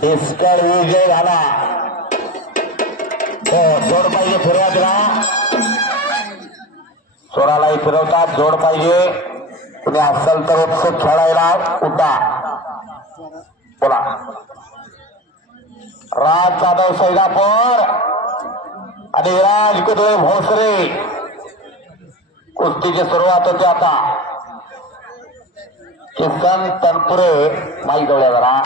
डिस्कर विजय झाला. हो जोड पाहिजे फिरवा तिला. स्वरालाही फिरवतात. जोड पाहिजे. तुम्ही असाल तर उत्सुक खेळायला उठा. बोला. राज जाधव सैदापूर आणि राज कुदळे भोसरे कुस्तीची सुरुवात होते आता. किसन तनपुरे माई जवळ जरा.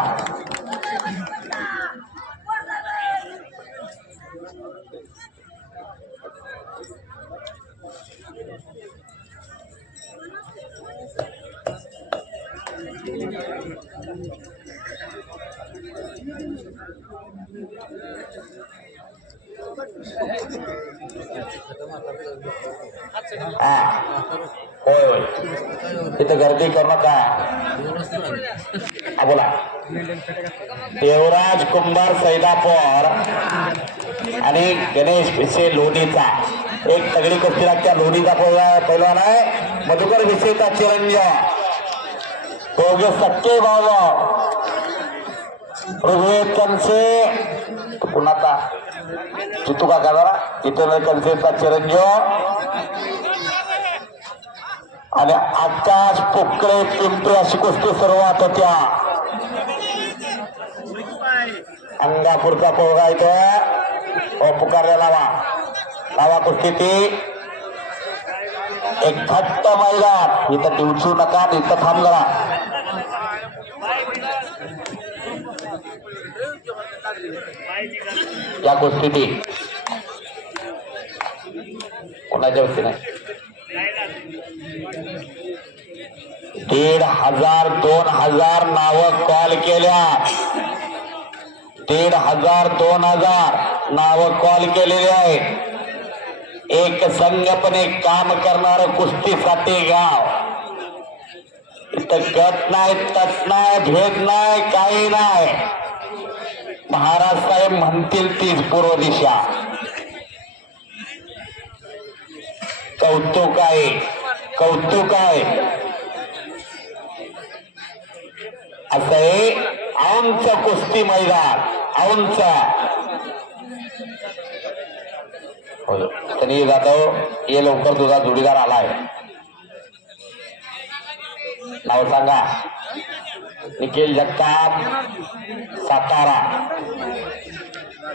होय होय तिथे गर्दी करू नका. बोला. देवराज कुंभार सैदापूर आणि गणेश भिसे लोणीचा एक तगडी कुस्ती लागते. लोणीचा पैलवान आहे. मधुकर भिसेचा चिरंजीव दोघे सक्के भाऊ. ऋग्वेद कंसे पुन्हा चितू काका जरा इथे कंसेचा चिरंजीव आणि आकाश पोकळे पिंपरी अशी कुस्ती सुरुवात होत्या. अंगापूरचा पोरगा इथं पुकारला लावा कुस्ती ती. एक घट्ट मैदान इथं दिवसू नका. इथं थांब जरा. या कुस्ती ती कोणाच्या वरती नाही. 1,500 2,000 नावं कॉल केल्या. 1,500 2,000 नावं कॉल केलेली आहेत. एक संघपणे काम करणार कुस्तीसाठी गाव. इथं गट नाही, तट नाही, भेद नाही, काही नाही. महाराज साहेब म्हणतील तीच पूर्व दिशा. कौतुक आहे, कौतुक आहे. असं आहे औंच कुस्ती मैदान. औंच तरी जाधव ये लवकर तुझा जोडीदार आलाय. नाव सांगा. निखिल जगताप सातारा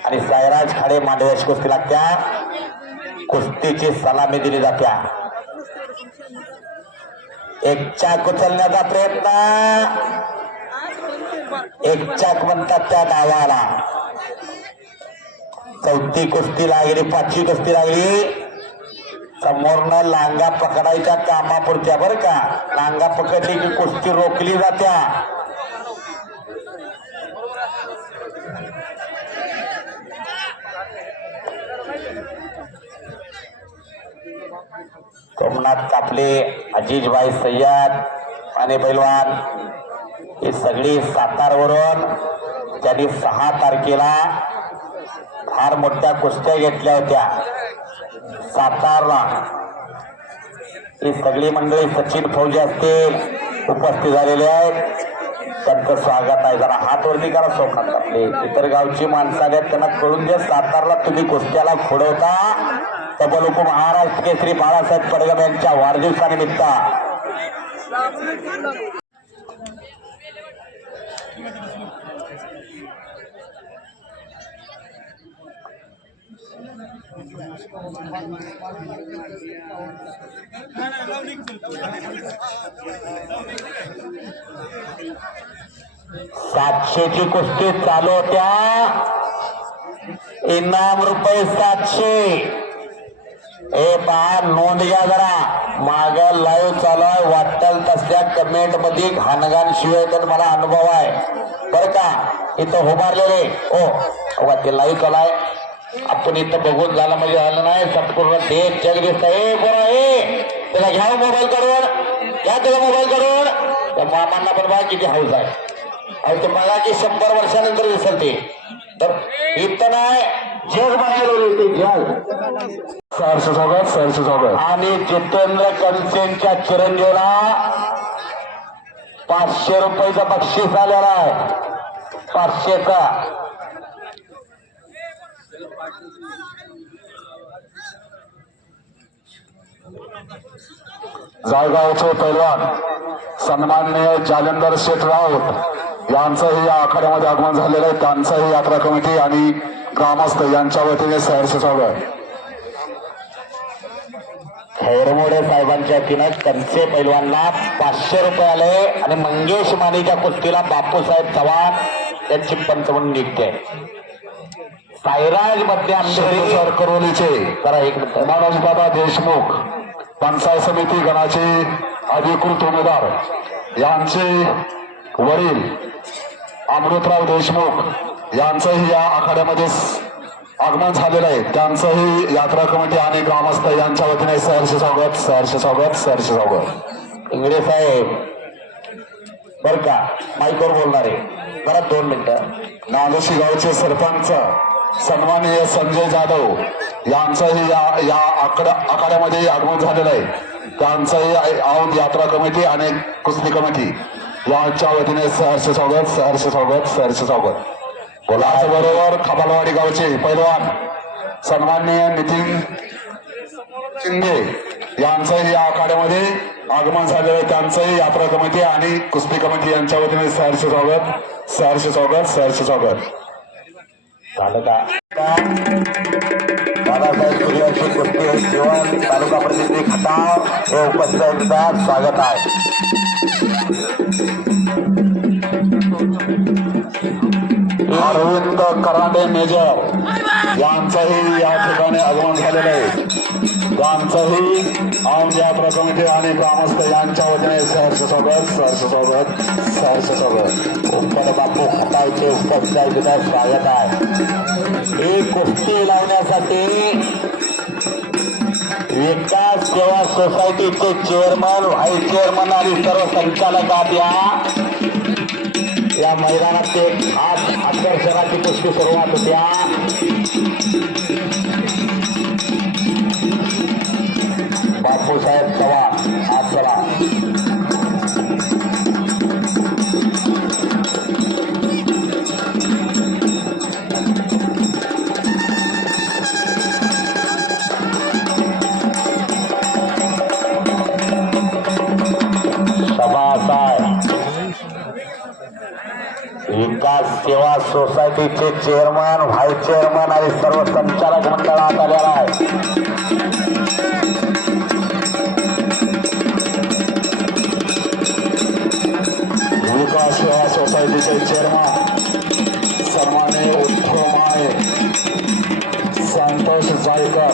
आणि सायराज खाडे मांडव्याची कुस्ती लागत्या. कुस्तीची सलामी दिली जात्या. एक चाक उचलण्याचा प्रयत्न. एक चाक म्हणतात त्या डावाला. चौथी कुस्ती लागली. 5वी कुस्ती लागली. समोरनं लांगा पकडायच्या कामापुरत्या बर का. लांगा पकडली की कुस्ती रोखली जात्या. सोमनाथ कापले, अजीजभाई सय्यद आणि पैलवान ही सगळी सातारवरून त्यांनी 6 तारखेला फार मोठ्या कुस्त्या घेतल्या होत्या सातारला. ही सगळी मंडळी सचिन फौजी असतील उपस्थित झालेले आहेत. त्यांचं स्वागत आहे. जरा हात वरती करा सोमनाथ कापले. इतर गावची माणसं आहेत त्यांना कळून द्या. सातारला तुम्ही कुस्त्याला खोडवता. तबल उप महाराष्ट्र केसरी बाळासाहेब पडगम यांच्या वाढदिवसानिमित्त सातशेची कुस्ती चालू होत्या. इनाम रुपये 700. ए पहा नोंद घ्या जरा. माग लाईव्ह चालू आहे. वाटल तसल्या कमेंट मध्ये घाणघाण शिवाय तर मला अनुभव आहे बर का. इथं उभारलेले हो ते लाईव्ह चालू आहे. आपण इथं बघून झालं म्हणजे झालं नाही. संपूर्ण देश जग दिसतंय. बरं आहे त्याला घ्या मोबाईल काढून. घ्या त्याला मोबाईल काढून. त्या मामांना पण बघा किती हाऊस आहे. ते बघा की 100 वर्षानंतर विसरते. तर इथं नाही जग बाहेर जग. सरसोबत आणि जितेंद्र कंसेंच्या चिरंजीवला 500 रुपयाचं बक्षीस आलेला आहे. 500चा जायगावचे पैलवान सन्माननीय जालंधर शेठ राऊत यांचंही या आखाड्यामध्ये आगमन झालेलं आहे. त्यांचंही यात्रा कमिटी आणि ग्रामस्थ यांच्या वतीने सहर्ष स्वागत. खैरमोडे साहेबांच्या वतीनं कंचे पैलवानला 500 रुपये आले आणि मंगेश मानेच्या कुस्तीला बापूसाहेब चव्हाण यांची पंच म्हणून निघते. साईराज मध्ये आमचे करवलीचे जरा एक मिनिट मनोजदादा देशमुख पंचायत समिती गणाचे अधिकृत उमेदवार यांचे वडील अमृतराव देशमुख यांचंही या आखाड्यामध्ये आगमन झालेलं आहे. त्यांचंही यात्रा कमिटी आणि ग्रामस्थ यांच्या वतीने सहर्ष स्वागत सहर्ष स्वागत सहर्ष स्वागत. इंगळे साहेब बर का माईकवर बोलणार आहे जरा 2 मिनिटं. नागोशी गावचे सरपंच सन्माननीय संजय जाधव यांचंही या आखाड्यामध्ये आगमन झालेलं आहे. त्यांचंही औंध यात्रा कमिटी आणि कुस्ती कमिटी यांच्या वतीने सहर्ष स्वागत सहर्ष स्वागत सहर्ष स्वागत. त्याचबरोबर खबालवाडी गावचे पैलवान सन्माननीय नितीन शिंदे यांचंही या आखाड्यामध्ये आगमन झालेलं आहे. त्यांचंही यात्रा कमिटी आणि कुस्ती कमिटी यांच्या वतीने सहर्ष स्वागत सहर्ष स्वागत सहर्ष स्वागत. झालं का दादासाहेब सूर्यवंशी कुस्ती जीवन तालुका प्रतिनिधी खटाव हे उपस्थितांचं स्वागत आहे. अरविंद करांडे मेजर यांचंही या ठिकाणी आगमन झालेलं आहे. त्यांचंही औंध यात्रा कमिटी आणि ग्रामस्थ यांच्या वतीने सहर्ष स्वागत सहर्ष स्वागत सहर्ष स्वागत. उप्पड बापू खटावचे उपस्थितांचं स्वागत आहे. ही कुस्ती लावण्यासाठी विकास सेवा सोसायटीचे चेअरमन व्हाईस चेअरमन आणि सर्व संचालकात या मैदानात एक खास आकर्षणाची कुस्ती सुरुवात होत्या. बापूसाहेब चव्हाण आज चला विकास सेवा सोसायटीचे चेअरमन व्हाईस चेअरमन आणि सर्व संचालक मंडळात आलेला आहे. विकास सेवा सोसायटीचे चेअरमन सन्माननीय उद्धव माळे संतोष जायकर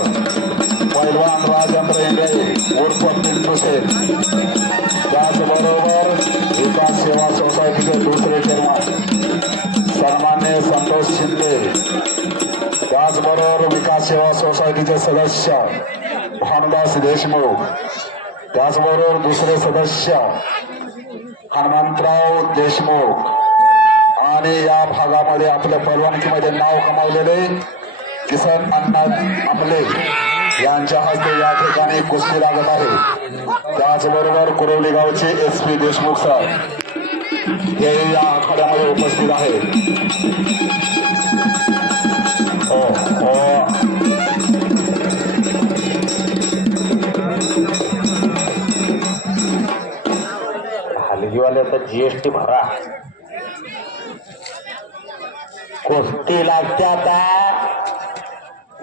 पैलवान राजेंद्र इंगळे उर्फ पिंटू शेठ. त्याचबरोबर विकास सेवा सोसायटीचे दुसरे चेअरमन सन्माननीय संतोष शिंदे. त्याचबरोबर विकास सेवा सोसायटीचे सदस्य भानुदास देशमुख. त्याचबरोबर दुसरे सदस्य हनुमंतराव देशमुख आणि या भागामध्ये आपल्या पैलवानकीमध्ये नाव कमावलेले किसन अण्णा आमले यांच्या हस्ते या ठिकाणी कुस्ती लागत आहे. त्याचबरोबर कुरवली गावचे SP देशमुख सर हे या आखाड्यामध्ये उपस्थित आहेत. हलगीवाल्याचा GST भरा. कुस्ती लागते आता.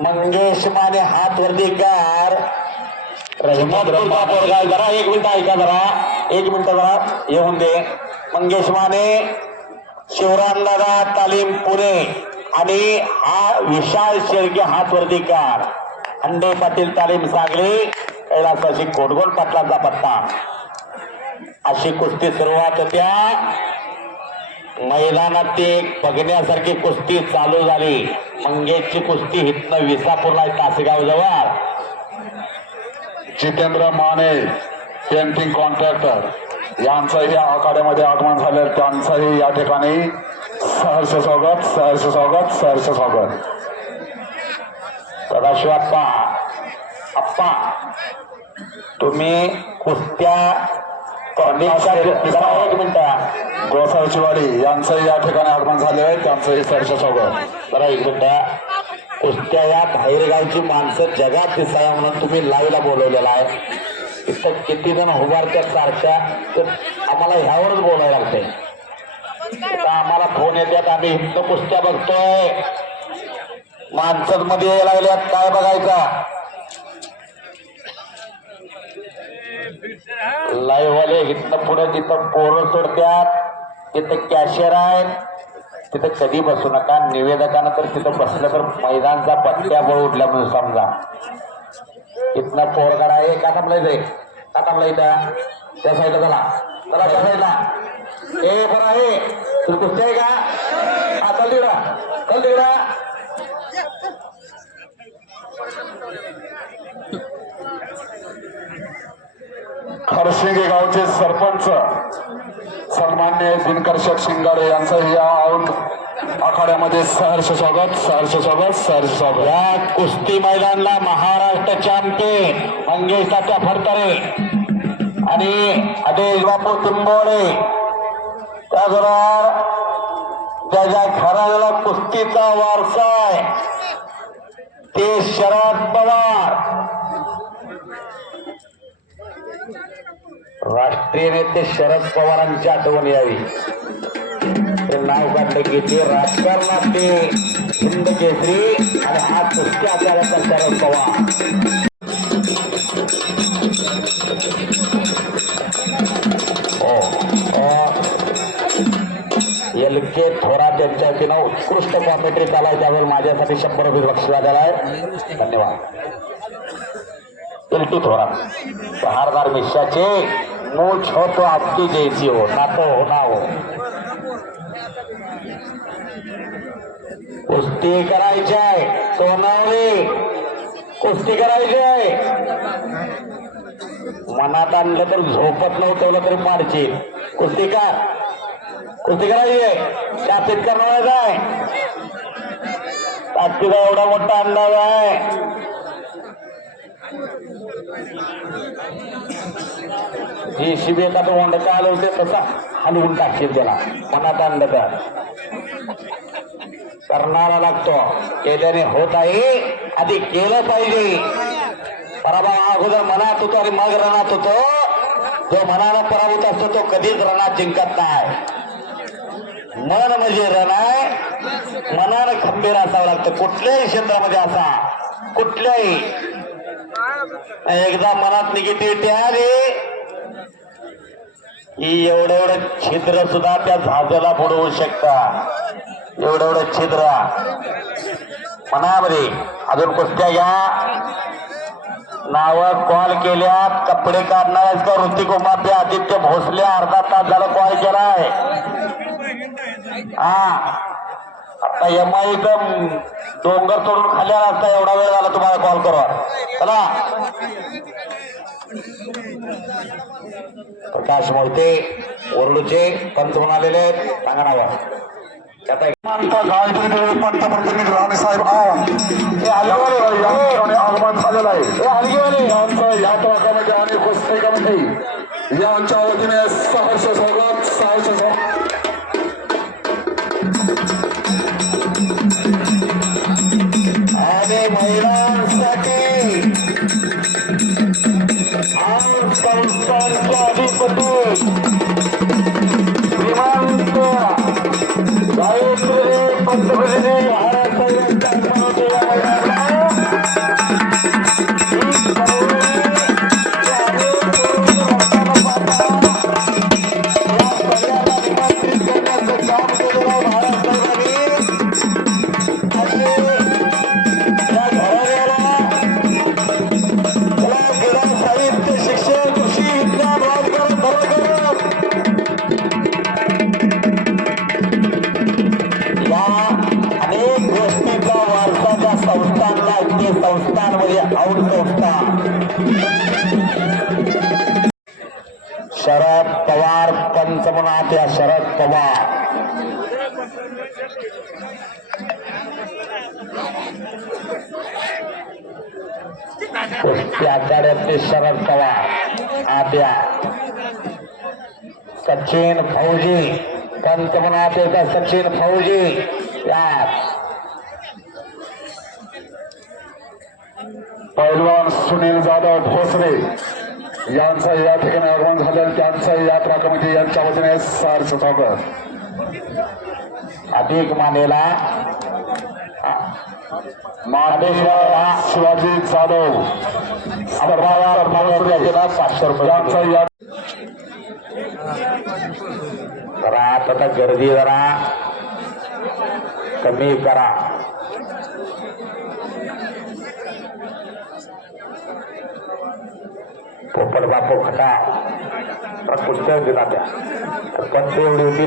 मंगेश माने हात वरती कर. रहिमतुल्ला पोरगा जरा 1 मिनिट ऐका जरा 1 मिनिट जरा येऊन दे. मंगेश माने शिवरामदादा तालीम पुणे आणि हा विशाल शेळके हात वरती कर. अंडे पाटील तालीम सांगली कैलासाशी कोटगोल पाटलांचा पत्ता. अशी कुस्ती सुरुवात होत्या. मैदानात एक बघण्यासारखी कुस्ती चालू झाली. मंगेशची कुस्ती हितनं विसापूरला तासगाव जवळ. जितेंद्र माने पेंटिंग कॉन्ट्रॅक्टर यांचंही आखाड्यामध्ये आगमन झालं. त्यांचंही या ठिकाणी सहर्ष स्वागत सहर्ष स्वागत सहर्ष स्वागत. सदाशिव आप्पा तुम्ही कुस्त्या एक मिनिट गोसाळची वाडी यांचंही या ठिकाणी आगमन झाले आहे, त्यांचंही सहर्ष स्वागत. जरा एक मिनिट. कुस्त्या या बाहेरगावची माणसं जगात दिसाया म्हणून तुम्ही लाईव्हला बोलवलेला आहे. इथं किती जण उभारत्यात सारख्या, तर आम्हाला ह्यावरच बोलायला लागतंय. आता आम्हाला फोन येतात, आम्ही इथं कुस्त्या बघतोय, माणसं मध्ये यायला लागल्यात, काय बघायचा. लाईव्ह वाले इथनं पुढे जिथं पोरं सोडत्यात, तिथं कॅशियर आहेत, तिथं कधी बसू नका. निवेदकानं तर तिथं बसलं तर मैदानचा पट्ट्या बळ उठल्या म्हणून समजा. इथनं पोरगड आहे, का थांबला इथं त्या साईडला झाला, चला त्या साईडला. ए बरं आहे, तू कुस्ती आहे का? हा चल तिकडा. खरशिंगे गावचे सरपंच सन्मान्य दिनकर शेठ शिंगाडे यांचं या औंध आखाड्यामध्ये सहर्ष स्वागत. या कुस्ती मैदानला महाराष्ट्र चॅम्पियन मंगेश तात्या फडतरे आणि आदेश बापू तिंबोडे, त्याचबरोबर ज्याच्या घराण्याला कुस्तीचा वारसा आहे ते शरद पवार, राष्ट्रीय नेते शरद पवारांची आठवण यावी. ते नाव काढलं की ते राजकारणात ते हिंद केसरी आणि हा कुस्ती आचार्याचा शरद पवार. LK थोरात यांच्या वतीनं उत्कृष्ट कॉमेंट्री चालाय, त्यावेळी माझ्यासाठी 100 रुपये बक्षीस झालेला आहे. धन्यवाद. LT थोरात बहारदार मिश्राचे मूछ हो तो आपकी जैसी हो, ना तो हो ना हो. कुस्ती करायची आहे सोनावली, कुस्ती करायची आहे. मनात आणलं तर झोपत नव्हतं तरी पाडची. कुस्ती करायची आहे, त्यात करणार आहे. ताकदीचा एवढा मोठा अंदाज आहे. जी शिबे का तो वंड काल होते तसा हलवून टाकशील त्याला, मनात आणलं तर करणारा लागतो. केल्याने होत आहे, आधी केलं पाहिजे. पराभव अगोदर मनात होतो आणि मग रणात होतो. जो मनाला पराभूत असतो तो कधीच रणात जिंकत नाही. मन म्हणजे रण आहे, मनानं खंबीर असावं लागतं कुठल्याही क्षेत्रामध्ये. असा कुठल्याही एकदा मनात निगेटिव्हिटी आली की एवढं छिद्र सुद्धा त्या झाजाला बुडवू शकता. एवढं छिद्र मनामध्ये. अजून कुस्त्या घ्या, नाव कॉल केल्यात, कपडे काढणार का ऋतिक उमापे, आदित्य भोसले अर्धा तास झाला कॉल केलाय. हा आता एमआय डोंगर तोडून खाली आला असता, एवढा वेळ झाला तुम्हाला कॉल करा. चला प्रकाश मोहिते ओरडूचे पंच म्हणालेले आहेत, सांगा नाव. पंतप्रतिनिधी राणेसाहेब आगमन झालेलं आहे. यांचं या कमिटी आणि कुस्ती कमिटी यांच्या वतीने सहर्ष स्वागत. आणि महिलांसाठी संस्थांचे अधिपती श्रीमंत गायत्री पंतप्रतिनिधी संस्थान म्हणजे औड संस्थान. शरद पवार पंच म्हणा, त्या शरद पवार कुस्ती आखाड्यातले शरद पवार आद्या सचिन फौजी पंत म्हणा सचिन फौजी यात पैलवान सुनील जाधव भोसले यांचं या ठिकाणी आगमन झालं. त्यांचं यात्रा कमिटी यांच्या वतीने सहर्ष स्वागत. अधिक मानेला मानेश्वर शिवाजी जाधव सर्वांवर 500 रुपये यांचं या जरा आता गर्दी जरा कमी करा. पोपट बापू खटा कुठच्या दिला त्या पण ते एवढी होती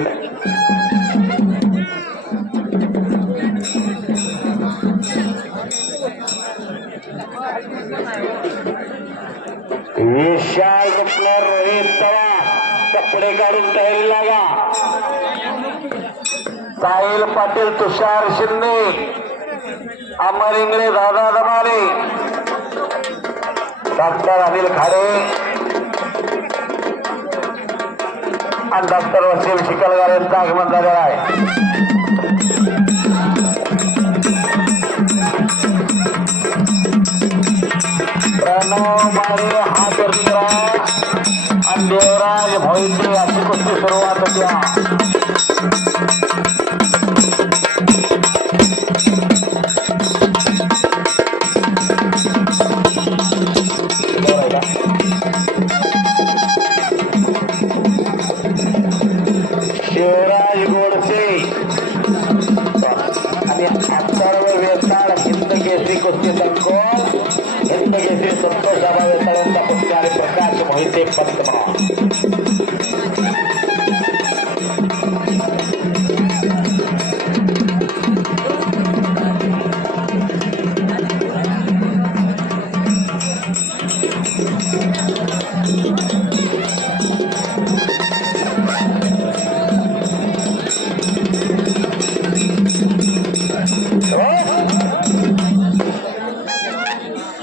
विशाल प्लेअर रोहित पवार कपडे काढून तयारी लागा. साहिल पाटील तुषार शिंदे अमर इंगळे दादा दमाले डॉक्टर अनिल खाडे आणि डॉक्टर वसीम शिकलगार यांचं आगमन झालेलं आहे. प्रणव मारे हा गर्दीरा आणि देवराज भोईते अशी कुस्ती सुरुवात होत्या. शिवराज गोडसे आणि अथर्व वेताळ हिंदकेसरी कुस्ती संकुल हिंदकेसरी संतोषाबा वेताळ यांचा कुस्ती आणि प्रकाश मोहिते पंत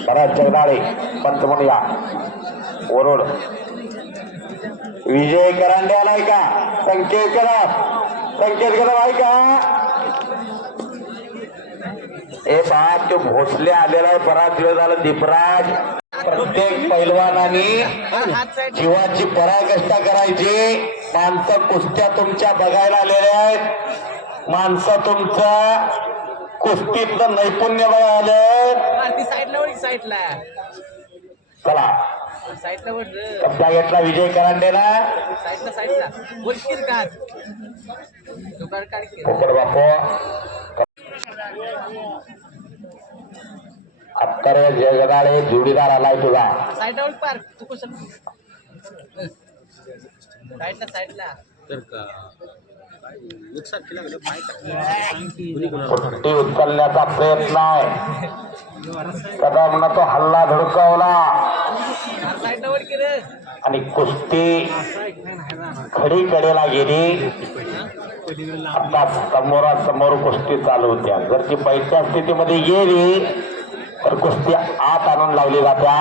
भरत जगदाळे पंत म्हणूया वरुड विजय करांडे आलाय का संकेत करा आहे का हे पहा तो भोसले आलेला आहे. बराच वेळ झाला. दीपराज प्रत्येक पैलवानाने जीवाची पराकाष्ठा करायची. माणसं कुस्त्या तुमच्या बघायला आलेल्या आहेत. माणसं तुमचं कुस्तीतलं नैपुण्य बघायला चला. कब्जा घेतला विजय करांडेला. पोपट बापू अत्तर जगदाळे जोडीदार आलाय तुझा. सुट्टी उचलण्याचा प्रयत्न आहे. कदम तो हल्ला धडकवला आणि कुस्ती खडी कडेला गेली. आता समोरासमोर कुस्ती चालू होत्या. जर ती पैशा स्थितीमध्ये गेली तर कुस्ती आत आणून लावली जात्या.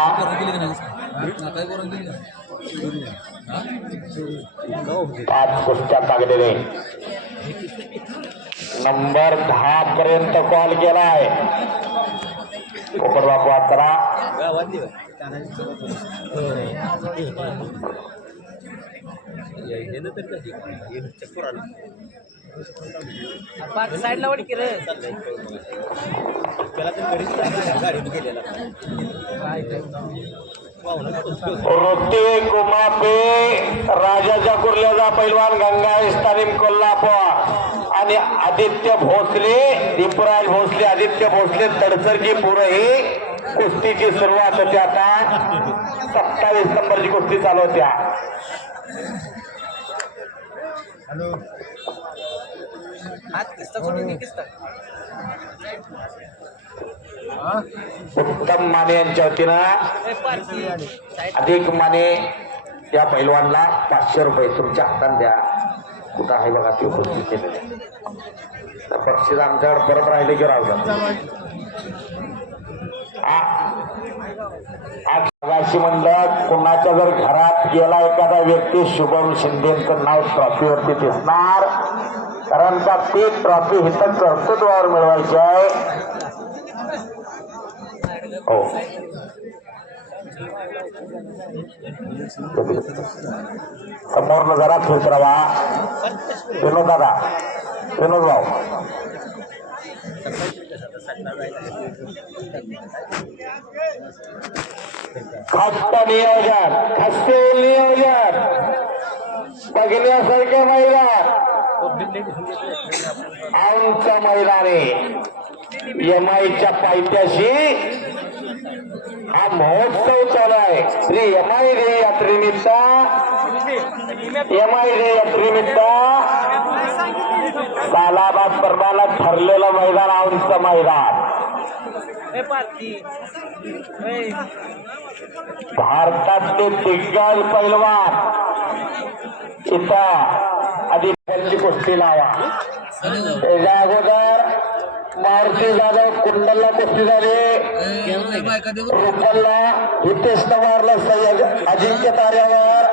5 कुस्त्या लागलेले. नंबर 10 पर्यंत कॉल केलाय. पोपट बापू आता साईडला वाट की रे रोटी गुमापे राजाच्या कुर्ल्याचा पैलवान गंगा इस्तानीम कोल्हापूर आणि आदित्य भोसले दीपराज भोसले आदित्य भोसले तडसरची पुरं ही कुस्तीची सुरुवात होती. आता 27 नंबरची कुस्ती चालू होत्या. उत्तम माने यांच्या वतीनं अधिक माने या पैलवानला 500 रुपये तुमच्या हातात द्या. कुठं आहे बघा ते उपस्थित केलेले. बक्षीस आमच्याकडे परत राहिले की राहू आगाशी म्हणलं कुणाच्या जर घरात गेला एखादा व्यक्ती शुभम शिंदेचं नाव ट्रॉफीवरती दिसणार, कारण का ती ट्रॉफी हिथं कर्तृत्वावर मिळवायची आहे. हो समोरनं जरा फिरवा विनोद दादा, विनोद भाऊ. खस्त नियोजन, खस्ते नियोजन बघण्यासारखे मैदान, आमच्या मैदाने यमाईच्या पायथ्याशी हा महोत्सव चालू आहे. श्री यमाई देवी यात्रेनिमित्त, यमाई देवी यात्रेनिमित्त सालाबाद परमाला ठरलेलं मैदान, आमचं मैदान. भारतातले दिग्गज पैलवान इथं आधी त्यांची कुस्ती लावा. त्याच्या अगोदर मारुती जाधव कुंडलला कुस्ती झाली, रुपलला हितेश नवारला सय्यद अजिंक्य ताऱ्यावर,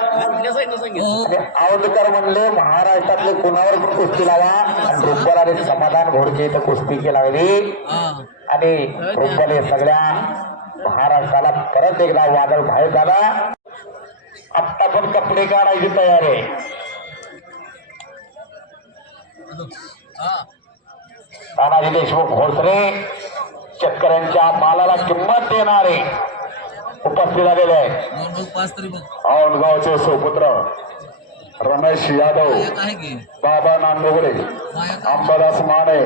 औंधकर म्हणले महाराष्ट्रातले कुणावर कुस्ती लावा. आणि रुपल आणि समाधान घोडके इथं कुस्ती केला गेली आणि रुपल हे सगळ्या महाराष्ट्राला परत एकदा वादळ बाहेर झाला. आत्ता पण कपडे काढायची तयारी आहे. तानाजी देशमुख घोसरे शेतकऱ्यांच्या मालाला किंमत देणारे उपस्थित झालेले आहेत. औंधगावचे सुपुत्र रमेश यादव, बाबा नांदुगडे, अंबादास माने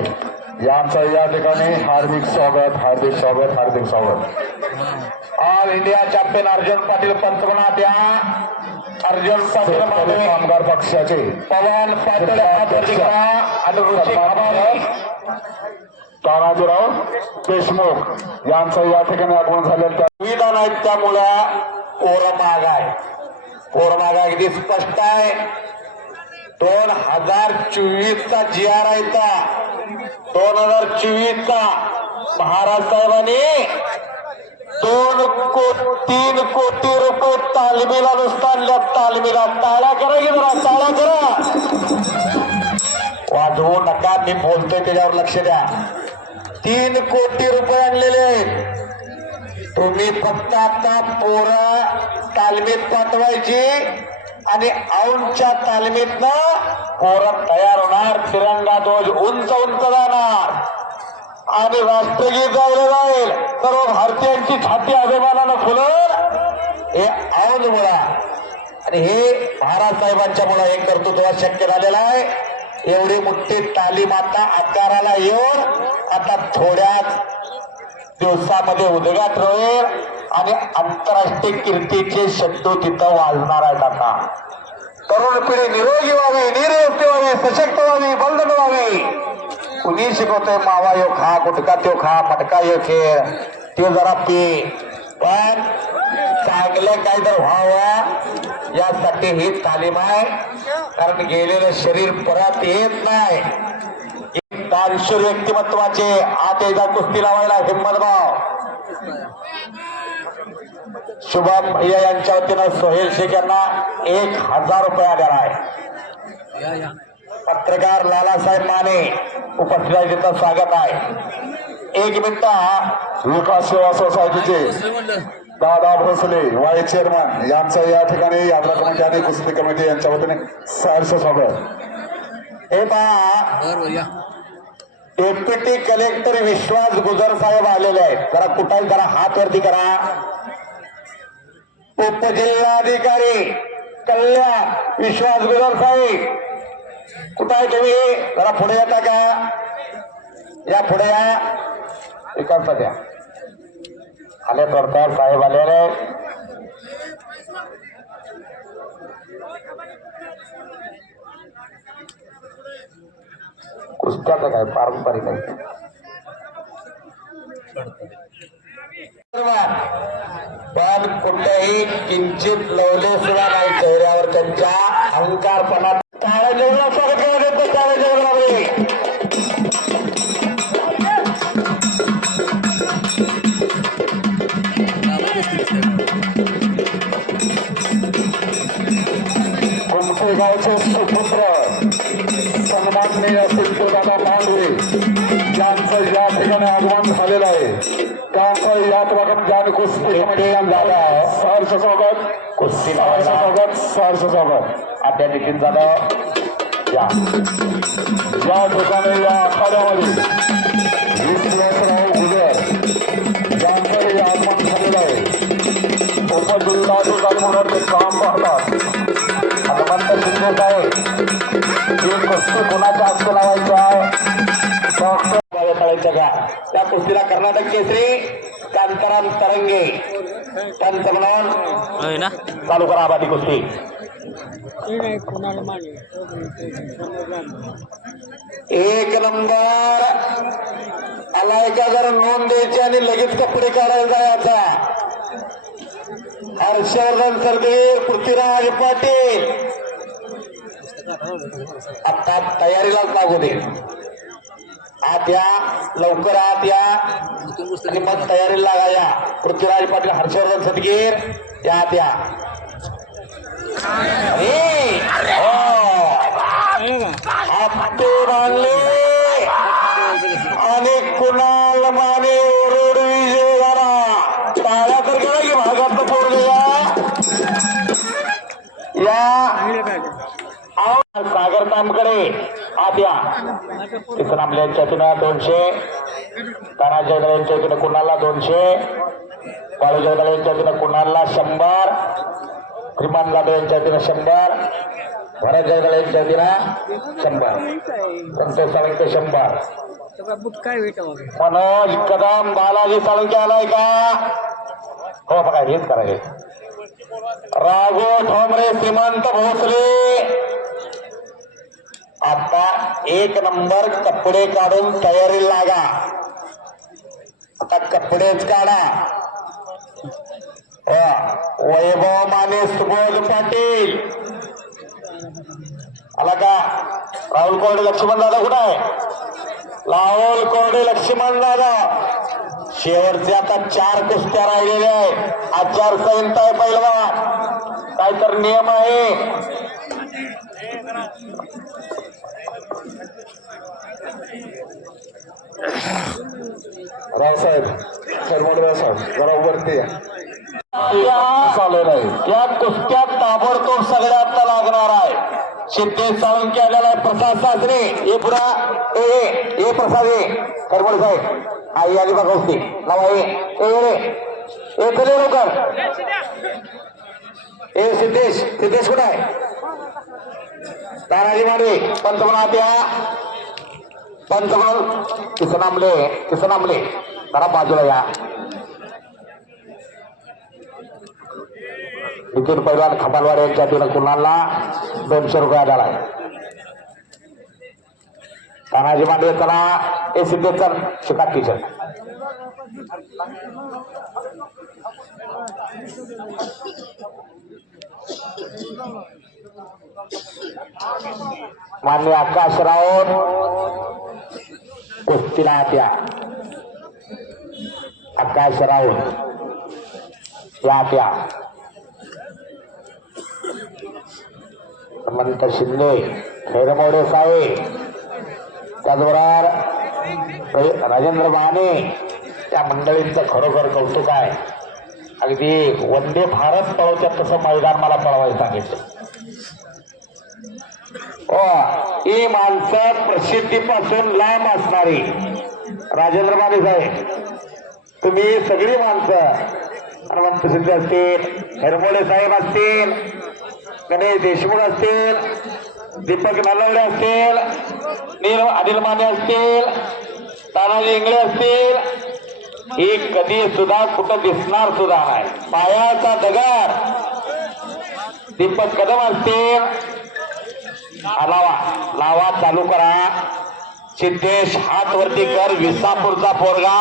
यांचं या ठिकाणी हार्दिक स्वागत, हार्दिक स्वागत, हार्दिक स्वागत. All India champion Arjun Patil पंतप्रधान या अर्जुन पाटील कामगार पक्षाचे पवन पाटील तानाजीराव देशमुख यांचं या ठिकाणी आगमन झालेलं. संविधान आहेत त्यामुळं कोरमाग आहे. कोरमाग अगदी स्पष्ट आहे. 2024चा GR आहे. 2024चा महाराज साहेबांनी 3 कोटी रुपये तालमीला नुसता आणल्या. तालमीला टाळ्या करा की जरा, टाळ्या करा. वाजवू नका, मी बोलतोय त्याच्यावर लक्ष द्या. 3 कोटी रुपये आणलेले आहेत. तुम्ही फक्त आता पोरं तालमीत पाठवायची आणि औंधच्या तालमीतनं पोरं तयार होणार. तिरंगा ध्वज उंच उंच जाणार आणि राष्ट्रगीत गायलं जाईल. सर्व भारतीयांची छाती अभिमानानं फुलून हे औंध मुळा आणि हे महाराज साहेबांच्या मुळे हे कर्तृत्व शक्य झालेलं आहे. एवढी मोठी तालीम आता आकाराला येऊन आता थोड्याच दिवसामध्ये उद्घाट होईल आणि आंतरराष्ट्रीय कीर्तीचे शब्द तिथं वाजणार आहेत. आता तरुण पिढी निरोगी व्हावी, निर्व्यस्त व्हावी, सशक्त व्हावी, बलदन व्हावी. कुणी शिकवतोय मावा यो खा, गुटखा त्यो खा, मटका यो खेळ, ते जरा पी, पण चांगलं काय तर व्हावं यासाठी ही तालीम आहे. कारण गेलेलं शरीर परत येत नाही. दानशूर व्यक्तिमत्वाचे आत एकदा कुस्ती लावायला हिम्मत भाव. शुभम भैया यांच्या वतीनं सोहेल शेख यांना 1000 रुपये आधार आहे. पत्रकार लालासाहेब माने उपस्थित आहे, तिथं स्वागत आहे. 1 मिनिट. विकास सेवा सोसायटीचे दादा भोसले वाईस चेअरमन यांचं या ठिकाणी यात्रा कमिटी आणि कुस्ती कमिटी यांच्या वतीने सहर्ष स्वागत. हे पहा, डेप्युटी कलेक्टर विश्वास गुजर साहेब आलेले आहेत. जरा कुठे जरा हात वरती करा. उपजिल्हाधिकारी कल्याण विश्वास गुजर साहेब कुठं आहे तुम्ही? जरा पुढे येता का? या पुढे या. विकास द्या आले पडतात साहेब आलेले. कुस्त्याचं काय पारंपरिक आहे. पण कुठेही किंचित लवले सुद्धा नाही चेहऱ्यावर त्यांच्या अहंकारपणा. टाळ्या जेवढा स्वागत केलं जातं. टाळ्या जेवढा पांढरे यांचं या ठिकाणी आगमन झालेलं आहे. त्यांचं यात्रा ज्ञान कुस्ती झाला. सहर्ष स्वागत, कुस्ती सहर्ष स्वागत, सहर्ष स्वागत. आता नितीन जाधव या ठिकाणी या आखाड्यामध्ये विश्वासराव गुजर यांचं आगमन झालेलं आहे. उपजिल्हाधिकारी म्हणून ते काम पाहतात. हनुमंत शिंदे साहेब ही कुस्ती कुणाच्या हस्ते लावायची आहे? तळायच्या का त्या कुस्तीला कर्नाटक केसरी कांताराम तरंगे त्यांचं म्हणून चालू करा आबादी कुस्ती. एक नंबर आलाय का जरा नोंद द्यायची आणि लगेच कपडे काढायला जायचा. हर्षवर्धन सरदेव, पृथ्वीराज पाटील आता तयारीलाच लागू दे. आत या, लवकर आत या आणि मग तयारीला लागा. या पृथ्वीराज पाटील, हर्षवर्धन सदगीर या आत या. हप्ते बांधले आणि कुणाल माने ओरड विजय झाला. टाळ्या तर गेला की भागात पोरले या सागर तामकडे आत या. किसन आमले यांच्या तिनं 200, ताना जगदाळे यांच्या तिनं कुणाला 200, बाळू जगदाळे यांच्या तिनं कुणाला 100, श्रीमान जाधव यांच्या तिनं 100, भरत जगदाळे यांच्या तिनं 100, संतोष साळुंके 100, मनोज कदम, बालाजी साळुंके आलाय का? हो बघा हेच करायचे. राघो ठोंबरे, श्रीमंत भोसले आता एक नंबर कपडे काढून तयारी लागा. आता कपडेच काढा. वैभव माने, सुबोध पाटील आला का? राहुल कोरडे, लक्ष्मण दादा कुठं आहे? राहुल कोरडे, लक्ष्मण दादा. शेवटचे आता 4 कुस्त्या राहिलेल्या आहेत. आचारसंहिता आहे पहिलवान, काय तर नियम आहे. रावसाहेब सरमोडराव साहेब जरा वरती या. या कुस्त्यात ताबडतोब सगळ्या आता लागणार आहे. सिद्धेश साळुंके आलेला आहे, प्रसाद सासरे हे पुरा ए प्रसाद हे करमोड साहेब आई आली बघा कुस्ती लावा. ए चले लवकर. ए सिद्धेश कुठं आहे? तानाजी मांडवे पंतप्रधान या. पंतप्रधान किसन आमले जरा बाजूला या. नितीन पैलवान खपालवाड यांच्या तिनं कुणाला 200 रुपये आला आहे. तानाजी मांडवे चला. ए सिद्धेश चल शिकात किचन. मान्य आकाश राऊत कुस्तीला आत या. आकाश राऊत या आत या. हेमंत शिंदे, खैरमोडे साहेब, त्याचबरोबर राजेंद्र बहाने त्या मंडळींचं खरोखर कौतुक आहे. अगदी वंदे भारत पळवतात तसं मैदान मला पळवायला सांगितलं. ही माणसं प्रसिद्धीपासून लांब असणारी. राजेंद्र बहाने साहेब, तुम्ही सगळी माणसं हनुमंत शिंदे असतील, खैरमोडे साहेब असतील, गणेश देशमुख असतील, दीपक नलवडे असतील, अनिल माने असतील, तानाजी इंगळे असतील, ही कधी सुद्धा कुठं दिसणार सुद्धा नाही. पायाचा दगड दीपक कदम असतील. लावा चालू करा. सिद्धेश हात वरती कर. विसापूरचा पोरगा,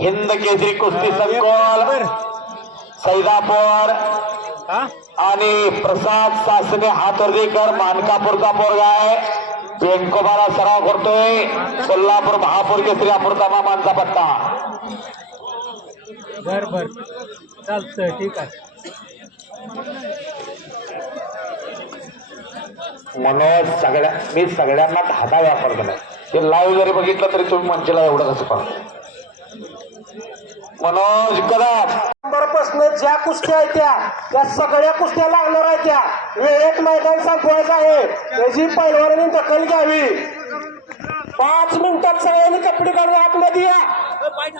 हिंद केसरी कुस्ती संकुल सैदापूर आणि प्रसाद सासने हात वरती कर. मानकापूरचा पोरगा आहे. वेंकोबाला सराव करतोय. कोल्हापूर महापूर केसरी अमृता मामांचा पत्ता. बर चालतंय, ठीक आहे. मनोज मी सगळ्यांना धागा वापरतो नाही. हे लाईव्ह जरी बघितलं तरी तुम्ही म्हणशीला एवढं कसं पाहता. मनोज कदम नंबरपासून ज्या कुस्त्या आहेत त्या सगळ्या कुस्त्या लागणार आहेत त्या वेळेत मैदान संपवायचं आहे. त्याची पैलवानांनी दखल घ्यावी. 5 मिनिटात सगळ्यांनी कपडे काढून आतमध्ये या.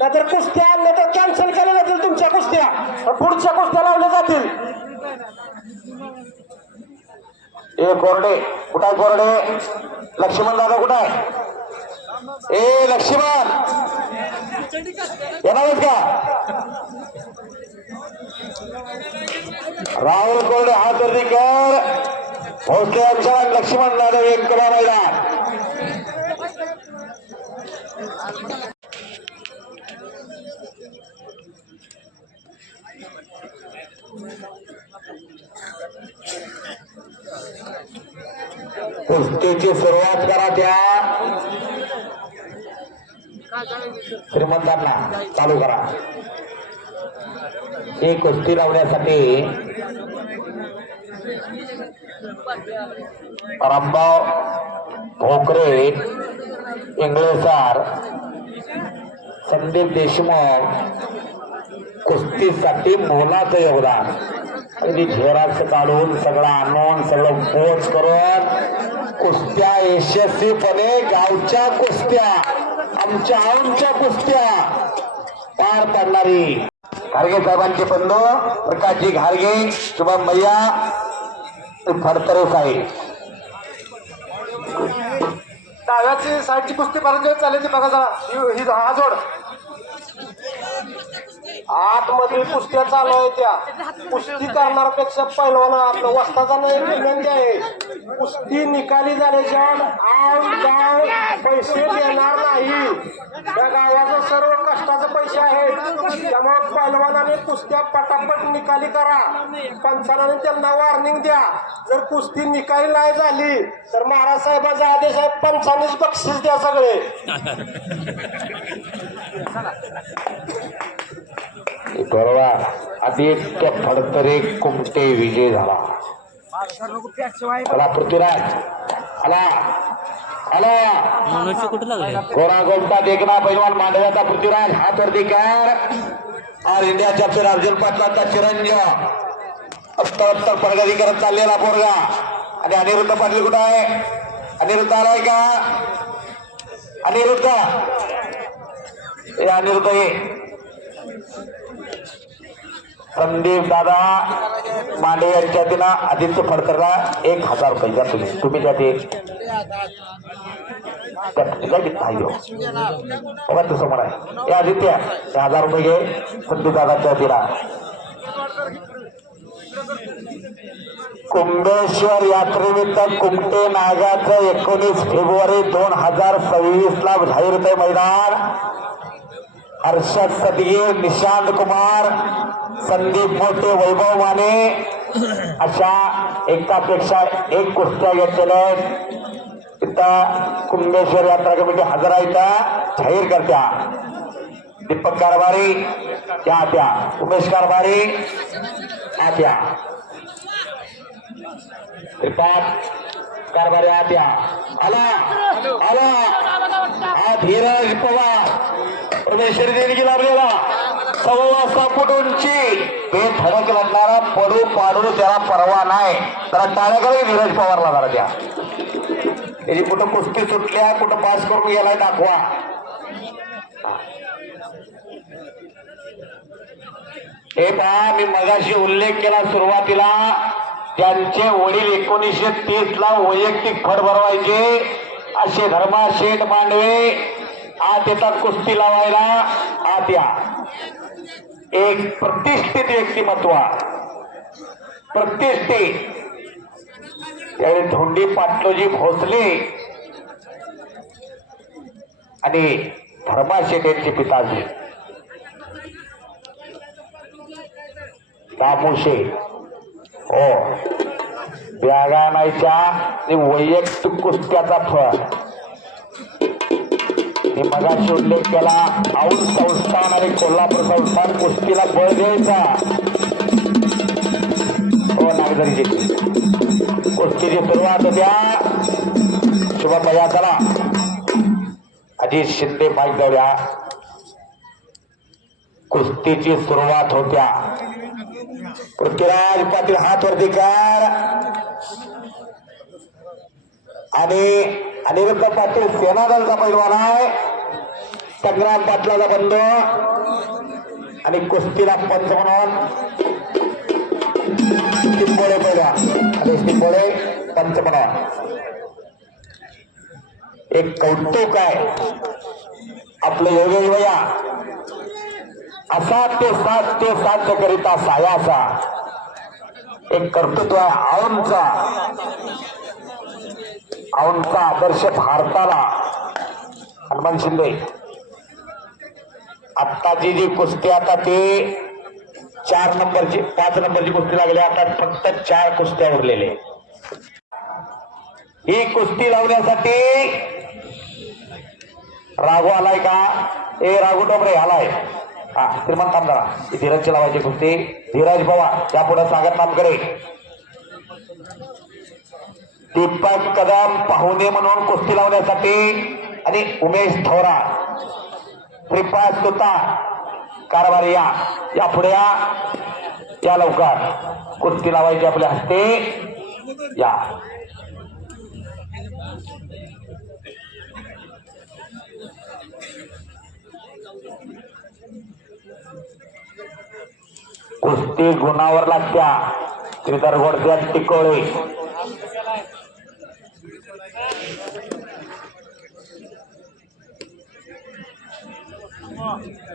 नाहीतर कुस्त्या आणल्या तर कॅन्सल केल्या जातील तुमच्या कुस्त्या. पुढच्या कुस्त्या लावल्या जातील. ए कोरडे कुठं आहे कोरडे? लक्ष्मण दादा कुठं आहे? ए लक्ष्मण येणारच का? राहुल कोरडे हात वरती कर. भोसले यांच्या लक्ष्मण दादा व्यंकरा मैदान. कुस्तीची सुरुवात करा त्या श्रीमंतांना चालू करा. ही कुस्ती लावण्यासाठी रामभाऊ भोकरे, इंगळेसार, संदीप देशमुख कुस्तीसाठी मोलाचं योगदान. अगदी झेराक्स काढून सगळं आणून सगळं पोच करून कुस्त्या यशस्वीपणे गावच्या कुस्त्या आमच्या कुस्त्या पार पाडणारी घारगे साहेबांचे बंधू प्रकाशजी घारगे, शुभम भैया, फडतरे साहेब. डाव्याची साईडची कुस्ती पर्यंत चालायची बघा जरा. ही हा जोड आतमध्ये कुस्त्या चालू आहे त्या. कुस्ती करणाऱ्यापेक्षा पैलवान आपलं वस्ताचा एक विनंती आहे. कुस्ती निकाली झाल्याच्या गाव पैसे देणार नाही. या गावाचं सर्व कष्टाचे पैसे आहेत. त्यामुळे पैलवानाने कुस्त्या पटापट निकाली करा. पंचाने त्यांना वॉर्निंग द्या. जर कुस्ती निकाली नाही झाली तर महाराज साहेबांचा आदेश आहे, पंचानेच बक्षीस द्या सगळे. बरोबर. आदित्य फडतरे कुमटे विजय झाला. चला पृथ्वीराज आला आला. कोणा गोमटा देखना पैलवान मांडव्याचा पृथ्वीराज हात वरती कर. और इंडिया चॅम्पियन अर्जुन पाटलांचा चिरंजीव उत्तर प्रगती करत चाललेला पोरगा. आणि अनिरुद्ध पाटील कुठं आहे? अनिरुद्ध आलाय का? अनिरुद्ध हे अनिरुद्ध हे संदीप दादा मांडे यांच्या तिला आदित्य फडकरला 1000 रुपये द्या. तुम्ही त्यात बघा तू समोर आहे. हे आदित्य 1000 रुपये घे संदीप दादाच्या तिला. कुंभेश्वर यात्रेनिमित्त कुमटे नागाचं 19 फेब्रुवारी 2026 ला जाहीर होते मैदान. हर्षद सदगीर, निशांत कुमार, संदीप मोठे, वैभव माने अशा एकापेक्षा एक कुस्त्या घेतलेल्या आहेत. इथं कुंभेश्वर यात्रा कमिटी हजर आहे त्या जाहीर करत्या. दीपक कारभारी त्या उमेश कारभारी आत्या त्रिपाठ कारभारी आत्या आला आला. हा धीरज पवार परमेश्वरी देणगी लाभलेला 6.25 फूट उंची ते धडक लागणारा पडू पाडू त्याला परवा नाही. त्याला टाळ्याकडे धीरज पवारला जरा द्या. त्याची कुठं कुस्ती सुटल्या कुठं पास करून गेलाय दाखवा. हे पहा मी मगाशी उल्लेख केला सुरुवातीला. त्यांचे वडील 1930 ला वैयक्तिक फड भरवायचे. असे धर्मा शेठ मांडवे आत येतात कुस्ती लावायला. आत या. एक प्रतिष्ठित व्यक्तिमत्व प्रतिष्ठित. त्यावेळी धोंडी पाटलोजी भोसले आणि धर्मा शेठ यांचे पिताजी दामोशे हो ब्यागानाच्या वैयक्तिक कुस्त्याचा फळ. मी मगाशी उल्लेख केला. औंध संस्थान आणि कोल्हापूर संस्थान कुस्तीला बळ द्यायचा. हो नागदरीची कुस्तीची सुरुवात द्या. शुभम भैया चला अजित शिंदे बाईक जाऊया. कुस्तीची सुरुवात होत्या. पृथ्वीराज पाटील हात वरती कर आणि अनिरुद्ध पाटील सेनादलचा पैलवान आहे. संग्राम पाटलाचा बंधू आणि कुस्तीला पंच म्हणून टिंबोळे पैलवान आणि टिंबोळे पंच म्हणून. एक कौतुक आहे आपलं योगेश भैया असा ते साध्य करिता सायाचा एक कर्तृत्व आहे. औंधचा आदर्श भारताला. हनुमान शिंदे आत्ताची जी कुस्ती आता ते 4 नंबरची 5 नंबरची कुस्ती लागली. आता फक्त 4 कुस्त्या उरलेले. ही कुस्ती लावण्यासाठी राघू आलाय का? राघू डोंगरे आलाय. हा श्रीमंत आमदार धीरजची लावायची कुस्ती. धीरज पवार त्यापुढे सागर नामकरे. दीपक कदम पाहुणे म्हणून कुस्ती लावण्यासाठी आणि उमेश थोरा श्रीपाद सुता कारभारी या पुढे या लवकर कुस्ती लावायची आपल्या हस्ते या. कुस्ती गुणावर लागत्या. श्रीधर गोडत्या टिकोळे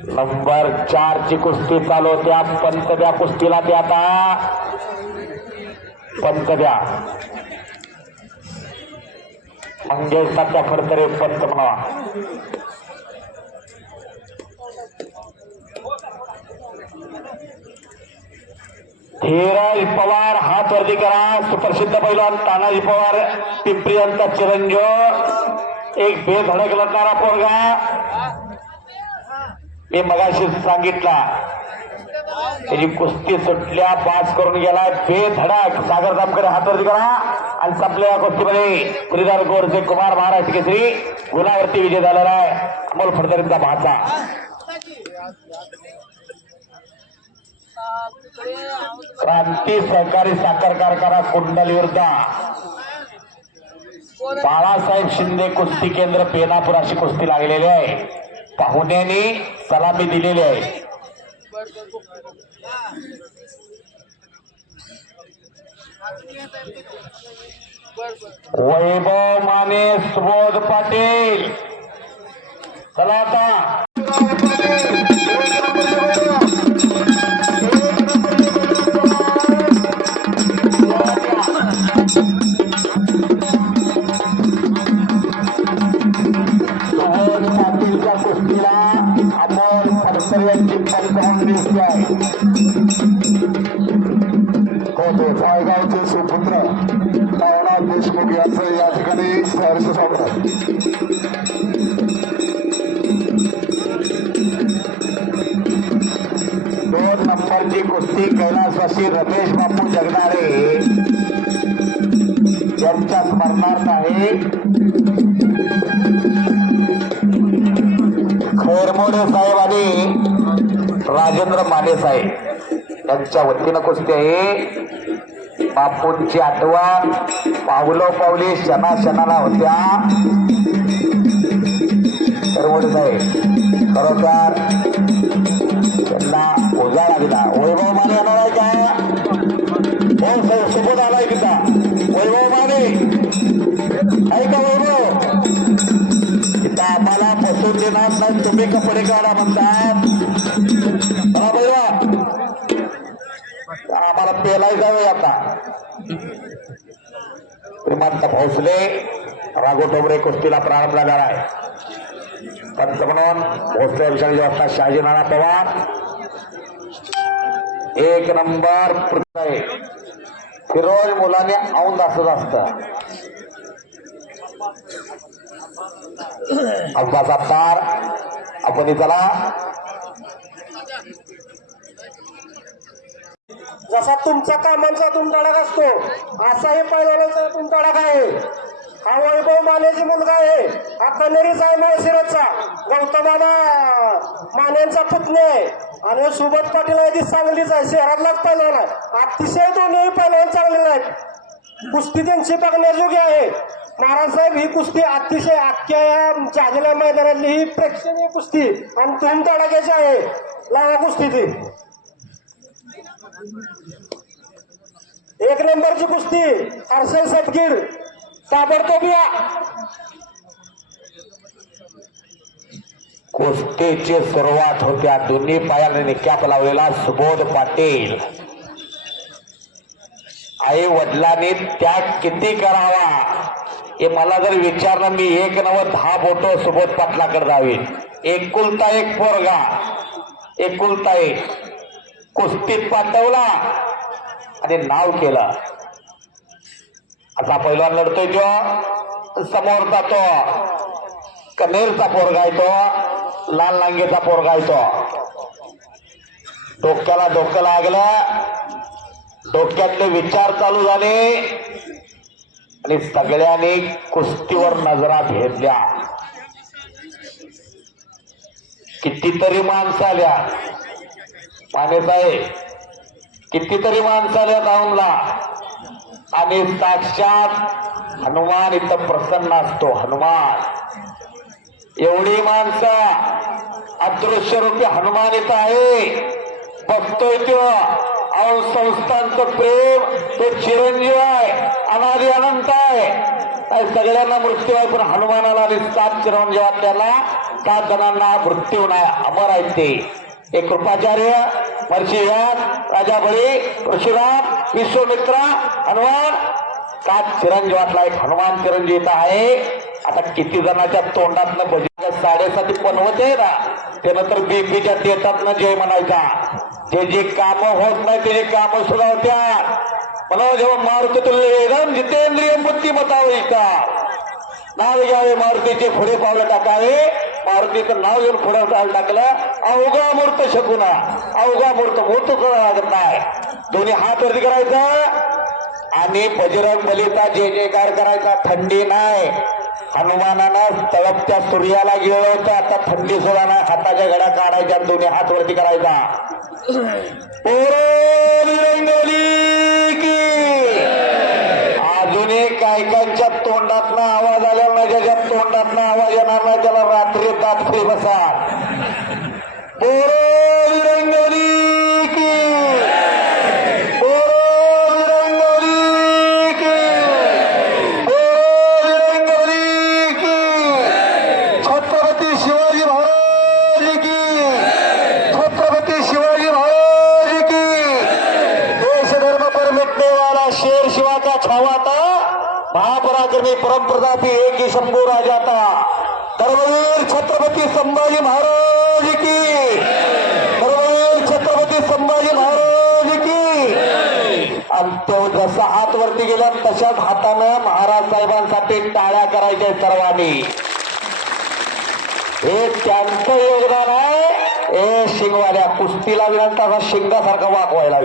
नंबर 4 ची कुस्ती चालू होत्या. पंच द्या कुस्तीला. ते आता पंच द्या. मंगेश तात्या फडतरे पंच म्हणा. धीरज पवार हात वरती करा. सुप्रसिद्ध पैलवान तानाजी पवार पिंपरी यांचा चिरंजीव. एक बेधडक लढणारा पोरगा. मी मगाशी सांगितला त्याची कुस्ती सुटल्या पास करून गेलाय. बेधडक सागर जामकडे हात वरती करा. आणि संपलेल्या कुस्तीमध्ये श्रीधर गोडसे कुमार महाराष्ट्र केसरी गुणावरती विजय झालेला आहे. अमोल फडतरेंचा भाचा. क्रांती सहकारी साखर कारखाना कुंडल विरुद्ध बाळासाहेब शिंदे कुस्ती केंद्र पेनापूर अशी कुस्ती लागलेली आहे. पाहुण्यांनी सलामी दिलेली आहे. वैभव माने सुबोध पाटील. चला आता सायगावचे सुपुत्र नवनाथ देशमुख यांचं या ठिकाणी सहर्ष स्वागत. 2 नंबरची कुस्ती कैलासवासी रमेश बापू जगदारे यांच्या स्मरणार्थ आहे. खैरमोडे साहेब आणि राजेंद्र माने साहेब यांच्या वतीनं कुस्ती आहे. बापूंची आठवण पावलोपावली क्षणाक्षणाला होत्या. खैरमोडे साहेब खरोखर त्यांना उजाळा दिला. वैभव माने येणार आहे का? हो सोबत आलाय तिचा वैभव माने आहे का? वैभव तिथं आम्हाला बसून देणार नाही. तुम्ही कपडे काढा म्हणतात. आम्हाला पेलाय जावे आता. श्रीमंत भोसले राघव डोंगरे कुस्तीला प्रारंभ झाला आहे. पंच म्हणून भोसले विषारी व्यवस्था शहाजी नाना पवार. 1 नंबर आहे. फिरोज मुलाने औंध असंच असतं. अब्बास अत्तार आपण चला. जसा तुमच्या कामांचा तुमचा धडक असतो असाही पैलवानाचा तुमचा धडक आहे. हा वैभव मानेची मुलगा आहे. हा कनेरीचा आहे माळशिरसचा. गौतमबाबा मानेंचा पुतणी आहे. आणि सुबोध पाटील आहे ती सांगलीच आहे. शहरातलाच पैलवान आहे. अतिशय दोन्ही पैलवान चांगले आहेत. कुस्ती त्यांची बघण्याजोगी आहे. महाराज साहेब ही कुस्ती अतिशय अख्ख्या या झालेल्या मैदानातली ही प्रेक्षणीय कुस्ती आणि धूम तडाख्याची आहे. लावा कुस्ती ती एक नंबरची कुस्ती. हर्षल सतगीर ताबडतोब या. कुस्तीची सुरुवात होत्या. दोन्ही पायाने कॅप लावलेला सुबोध पाटील. आई वडिलांनी त्याग किती करावा हे मला जर विचारलं मी 1 नव 10 बोटं सुबोध पाटलाकडे जावी. एकुलता एक पोरगा, एकुलता एक कुस्तीत पाठवला आणि नाव केलं. असा पहिला लढतोय तो समोरचा तो कनेरचा पोरगा आहे तो, लाल लांगेचा पोरगा आहे तो. डोक्याला डोकं लागलं, डोक्यातले विचार चालू झाले आणि सगळ्यांनी कुस्तीवर नजरा घेतल्या. कितीतरी माणसं आल्या मानेसाहेब, कितीतरी माणसं आल्या राऊंडला आणि साक्षात हनुमान इथं प्रसन्न असतो. हनुमान एवढी माणसं अदृश्य रूपी हनुमान इथं आहे. बघतोय तो अहो संस्थांचं प्रेम तो चिरंजीव आहे, अनादि अनंत आहे. सगळ्यांना मृत्यू आहे पण हनुमानाला आणि 7 चिरंजीवात त्याला 7 जणांना मृत्यू नाही, अमर आहेत ते. एक कृपाचार्य, महर्षी व्यास, राजा बळी, परशुराम, विश्वमित्रा, हनुमान 7 चिरंजीवातला एक हनुमान चिरंजीव आहे. आता किती जणांच्या तोंडातनं भजी 7.5 पनवत आहे ना, त्यानं तर बीपीच्या देतातनं जय म्हणायचा. जे कामं होत नाही ते कामं सुद्धा होत्या. मला जेव्हा मारुती तुल्य जितेंद्रिय बुद्धिमत्ता होईल का नाव घ्यावे, मारुतीचे पुढे पावलं टाकावे. मारुतीचं नाव घेऊन पुढे पावलं टाकलं. अवघा मूर्त शकुना, अवघा मूर्त मूर्त सुद्धा लागत नाही. दोन्ही हात वरती करायचा आणि बजरंग बलीचा जय जयकार करायचा. थंडी नाही, हनुमानानं तळपत्या सूर्याला गेलं होतं. आता थंडी सुद्धा नाही, हाताच्या घड्या काढायच्या, दोन्ही हात वरती करायचा. अजूनही कायकांच्या तोंडातनं आवाज आलेला नाही. ज्याच्या तोंडातनं आवाज येणार नाही त्याला रात्री दात फ्री बसा. रंगोली की महापराक्रमी परमप्रतापी एक ही शंभू राजाता धर्मवीर छत्रपती संभाजी महाराज की, धर्मवीर छत्रपती संभाजी महाराज की. आणि तो जसा हात वरती गेला तशाच हातानं महाराज साहेबांसाठी टाळ्या करायच्या सर्वांनी. हे त्यांचं योगदान आहे. हे शिंगवाल्या कुस्तीला विनंती असा शिंगासारखा वाकवायला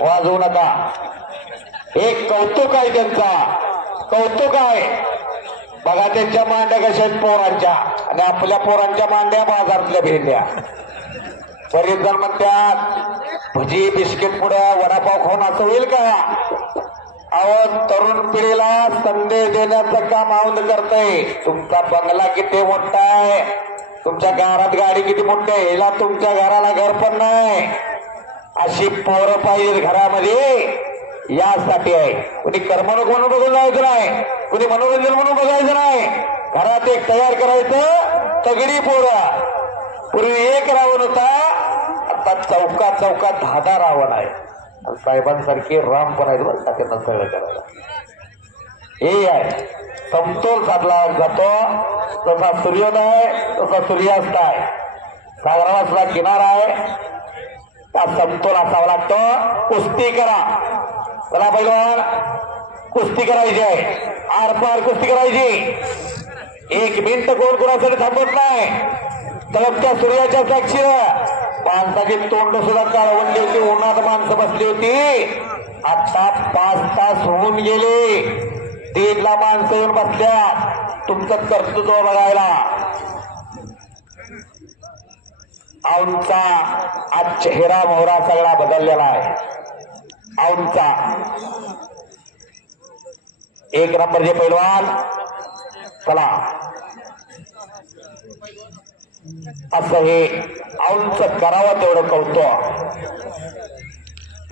वाजवू नका. एक कौतुक आहे त्यांचा, कौतुक आहे. बघा त्यांच्या मांड्या कशा आहेत पोरांच्या आणि आपल्या पोरांच्या मांड्या बाजारातल्या भेंड्या. बरेच जण म्हणतात भजी बिस्किट पुढे वडापाव खाऊन असं होईल का. अहो तरुण पिढीला संदेश देण्याचं काम औंध करतंय. तुमचा बंगला किती मोठा आहे, तुमच्या घरात गाडी किती मोठी आहे, हिला तुमच्या घराला घर पण नाही. अशी पोरं पाहिजे घरामध्ये, यासाठी आहे. कुणी करमणूक म्हणून बघून जायचं नाही, कुणी मनोरंजन म्हणून बघायचं नाही. घरात एक तयार करायचं तगडी पोरं. पूर्वी एक रावण होता, आता चौकात चौकात 10 रावण आहे. साहेबांसारखे राम पण आहेत बरं का त्यांना सगळं करायला. हे आहे समतोल साधला जातो. जसा सूर्योदय तसा सूर्यास्त आहे, सागराला सुद्धा किनारा आहे. त्या समतोल असावा लागतो. कुस्ती करा, चला पहिलवान कुस्ती करायची आहे, आरपार कुस्ती करायची. 1 मिनिट कोण कोणासाठी थांबत नाही. तळपत्या सूर्याच्या साक्षीवर माणसाची तोंड सुद्धा काळवंडी होती, उन्हात माणसं बसली होती. आता 5 तास होऊन गेले दीडला माणसं येऊन बसल्या तुमचं कर्तृत्व बघायला. औंधचा आज चेहरा मोहरा सगळा बदललेला आहे. औंधचा एक नंबरचे पैलवान. चला असं हे औंच करावं तेवढं कौतुक.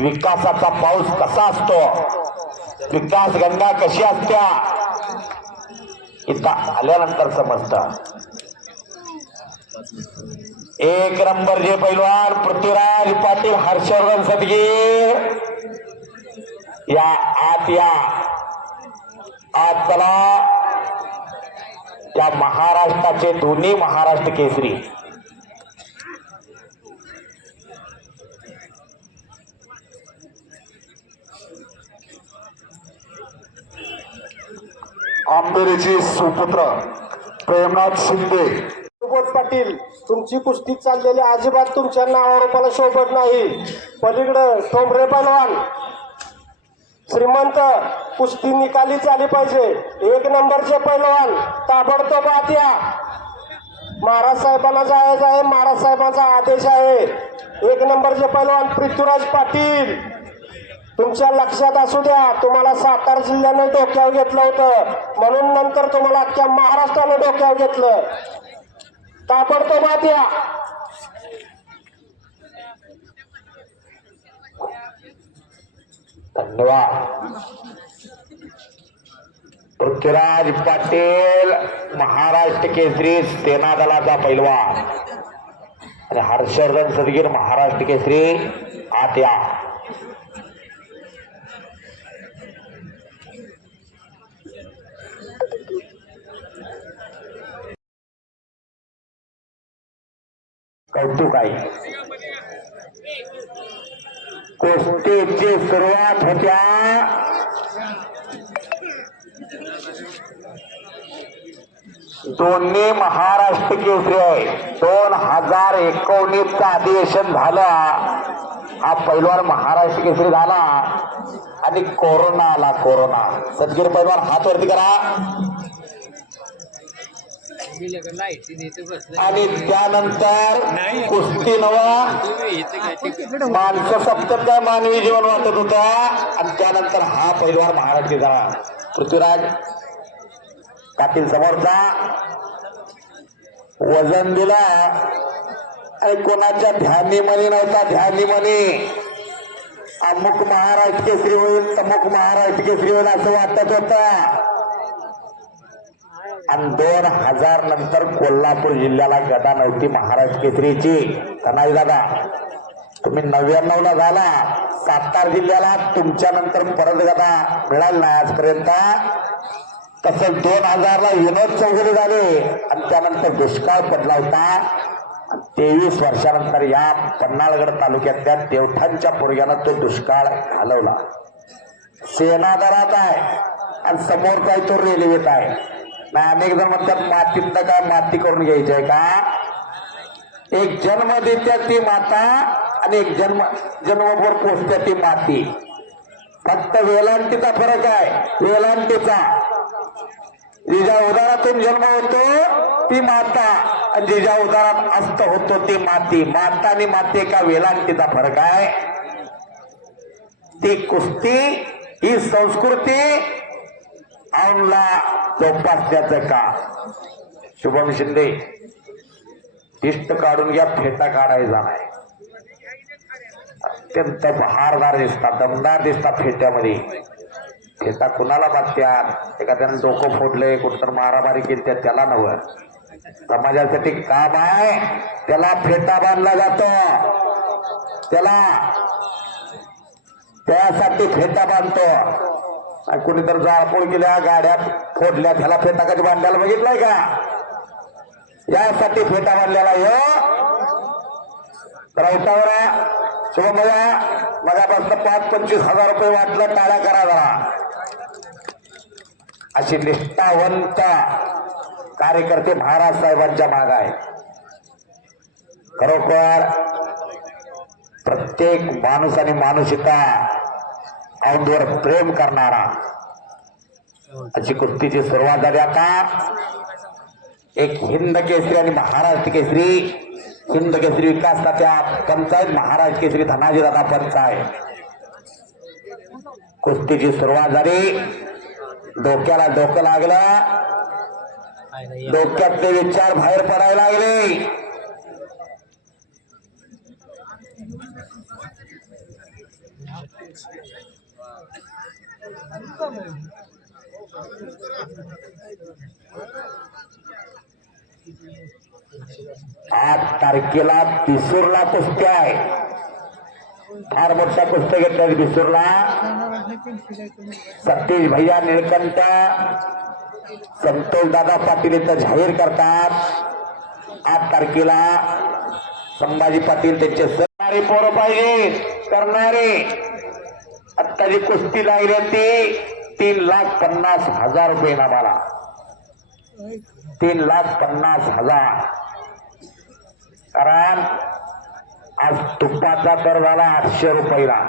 विकासाचा पाऊस कसा असतो, विकास गंगा कशी असत्या इथं आल्यानंतर समजतं. एक नंबर जे पैलवान पृथ्वीराज पाटील हर्षवर्धन सदगीर या आत या. आज चला या महाराष्ट्राचे दोन्ही महाराष्ट्र केसरी आंबेरीची सुपुत्र प्रेमनाथ शिंदे. सुबोध पाटील तुमची कुस्ती चाललेली अजिबात तुमच्या नावारूपाला शोभत नाही. पलीकडं ठोंबरे पैलवान श्रीमंत कुस्ती निकाली झाली पाहिजे. एक नंबरचे पैलवान ताबडतोब आत या. महाराज साहेबांना जायचं आहे, महाराज साहेबांचा आदेश आहे. एक नंबरचे पैलवान पृथ्वीराज पाटील तुमच्या लक्षात असू द्या, तुम्हाला सातारा जिल्ह्याने डोक्यावर घेतलं होतं म्हणून नंतर तुम्हाला अख्ख्या महाराष्ट्राने डोक्यावर घेतलं. ताबडतोब आत या. धन्यवाद. पृथ्वीराज पाटील महाराष्ट्र केसरी सेना दलाचा पैलवान आणि हर्षवर्धन सदगीर महाराष्ट्र केसरी आत या. कौतुक आहे. कुस्तीची सुरुवात होत्या दोन्ही महाराष्ट्र केसरी आहे. 2019चं अधिवेशन झालं, हा पैलवान महाराष्ट्र केसरी झाला आणि कोरोना आला. कोरोना. सदगीर पैलवान हात वरती करा. आणि त्यानंतर कुस्ती नवा माणसं सप्तक काय मानवी जीवन वाटत होता आणि त्यानंतर हा पैलवान महाराष्ट्र झाला. पृथ्वीराज पाटील समोरचा वजन दिला आणि कोणाच्या ध्यानी मनी नव्हता. ध्यानी मनी अमुक महाराष्ट्र केसरी होईल, तमुक महाराष्ट्र केसरी होईल असं वाटत होतं. आणि 2000 नंतर कोल्हापूर जिल्ह्याला गदा नव्हती महाराष्ट्र केसरीची. नाही दादा, तुम्ही 99 ला झाला. सातारा जिल्ह्याला तुमच्या नंतर परत गदा मिळाली नाही आजपर्यंत. तसं 2000 ला विनोद चौधरी झाले आणि त्यानंतर दुष्काळ पडला होता. 23 वर्षानंतर या पन्हाळगड तालुक्यातल्या देवठांच्या पोरग्यानं तो दुष्काळ घालवला. सेना दलात आहे आणि समोरचा तो रेल्वेत आहे. नाही अनेक जण म्हणतात मातीतनं काय माती करून घ्यायची आहे का. एक जन्म देत्या ती माता आणि एक जन्मभर पोचत्या ती माती. फक्त वेलांटीचा फरक आहे. वेलांटीचा जिच्या उदारातून जन्म होतो ती माता आणि जिच्या उदारात अस्त होतो ती माती. माता आणि माती एका वेलांटीचा फरक आहे. ती कुस्ती ही संस्कृती औंधला जोपासण्याचं का. शुभम शिंदे इष्ट काढून घ्या, फेटा काढायचा नाही. अत्यंत बहारदार दिसतात, दमदार दिसतात फेट्यामध्ये. फेटा कुणाला बांधत्यात, एखाद्यानं डोकं फोडले, कुठतर मारामारी केली त्याला नव्हतं. समाजासाठी काम आहे त्याला फेटा बांधला जातो. त्यासाठी फेटा बांधतो. कुणी तर जाळपोळ केल्या, गाड्या फोडल्या, त्याला फेटा कधी बांधायला बघितलाय का. यासाठी फेटा बांधलेला राऊतावर शिवमया मगापासून 5-25 हजार रुपये वाटलं, टाळ्या करा जरा. अशी निष्ठावंत कार्यकर्ते महाराज साहेबांच्या माग आहे. खरोखर प्रत्येक माणूस आणि माणुसिका औंधवर प्रेम करणारा अशी कुस्तीची सुरुवात झाली आता. एक हिंद केसरी आणि महाराष्ट्र केसरी. हिंद केसरी विकास तात्या पंचायत, महाराष्ट्र केसरी धनाजी दादा पंचायत. कुस्तीची सुरुवात झाली. डोक्याला डोकं लागलं, डोक्यातले विचार बाहेर पडायला लागले. आठ तारखेला पिसूरला कुस्त्या आहे. फार मोठ्या कुस्त्या घेतल्या पिसूरला. सतीश भैया निळकंठ, संतोष दादा पाटील इथं जाहीर करतात. 8 तारखेला संभाजी पाटील त्यांचे सरणारे पोरं पाहिजे करणारे. आता जी कुस्ती लागली ती 3,50,000 रुपये नावाला. 3,50,000. कारण आज तुपाचा दर झाला 800 रुपयाला.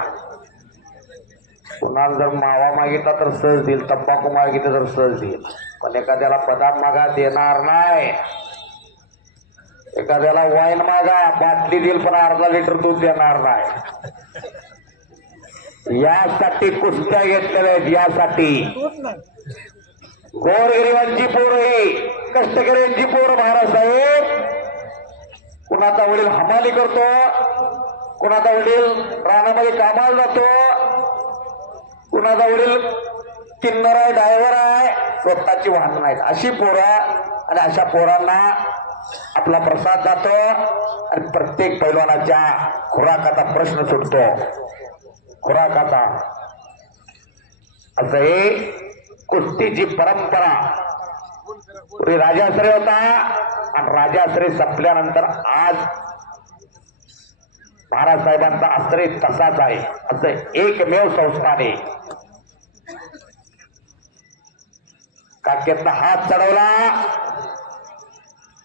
कुणाला जर मावा मागितला तर सहज देईल, तंबाखू मागितलं तर सहज देईल, पण एखाद्याला बदाम मागा देणार नाही. एखाद्याला वाईन मागा बाटली देईल पण अर्धा लिटर दूध देणार नाही. यासाठी कुस्त्या घेतलेल्या आहेत. यासाठी गोरगरिबांची पोरं ही, कष्टकऱ्यांची पोरं महाराजसाहेब. कुणाचा वडील हमाली करतो, कुणाचा वडील रानामध्ये कामाला जातो, कुणाचा वडील किन्नर आहे, ड्रायव्हर आहे, स्वतःची वाहन नाहीत. अशी पोरं आणि अशा पोरांना आपला प्रसाद जातो आणि प्रत्येक पैलवानाच्या खुराकाचा प्रश्न सुटतो. खुराकाचा असं हे कुस्तीची परंपरा. पूर्वी राजाश्रय होता आणि राजाश्रय संपल्यानंतर आज महाराज साहेबांचा आश्रय तसाच आहे. असं एकमेव संस्थान आहे. काक्यातला हात चढवला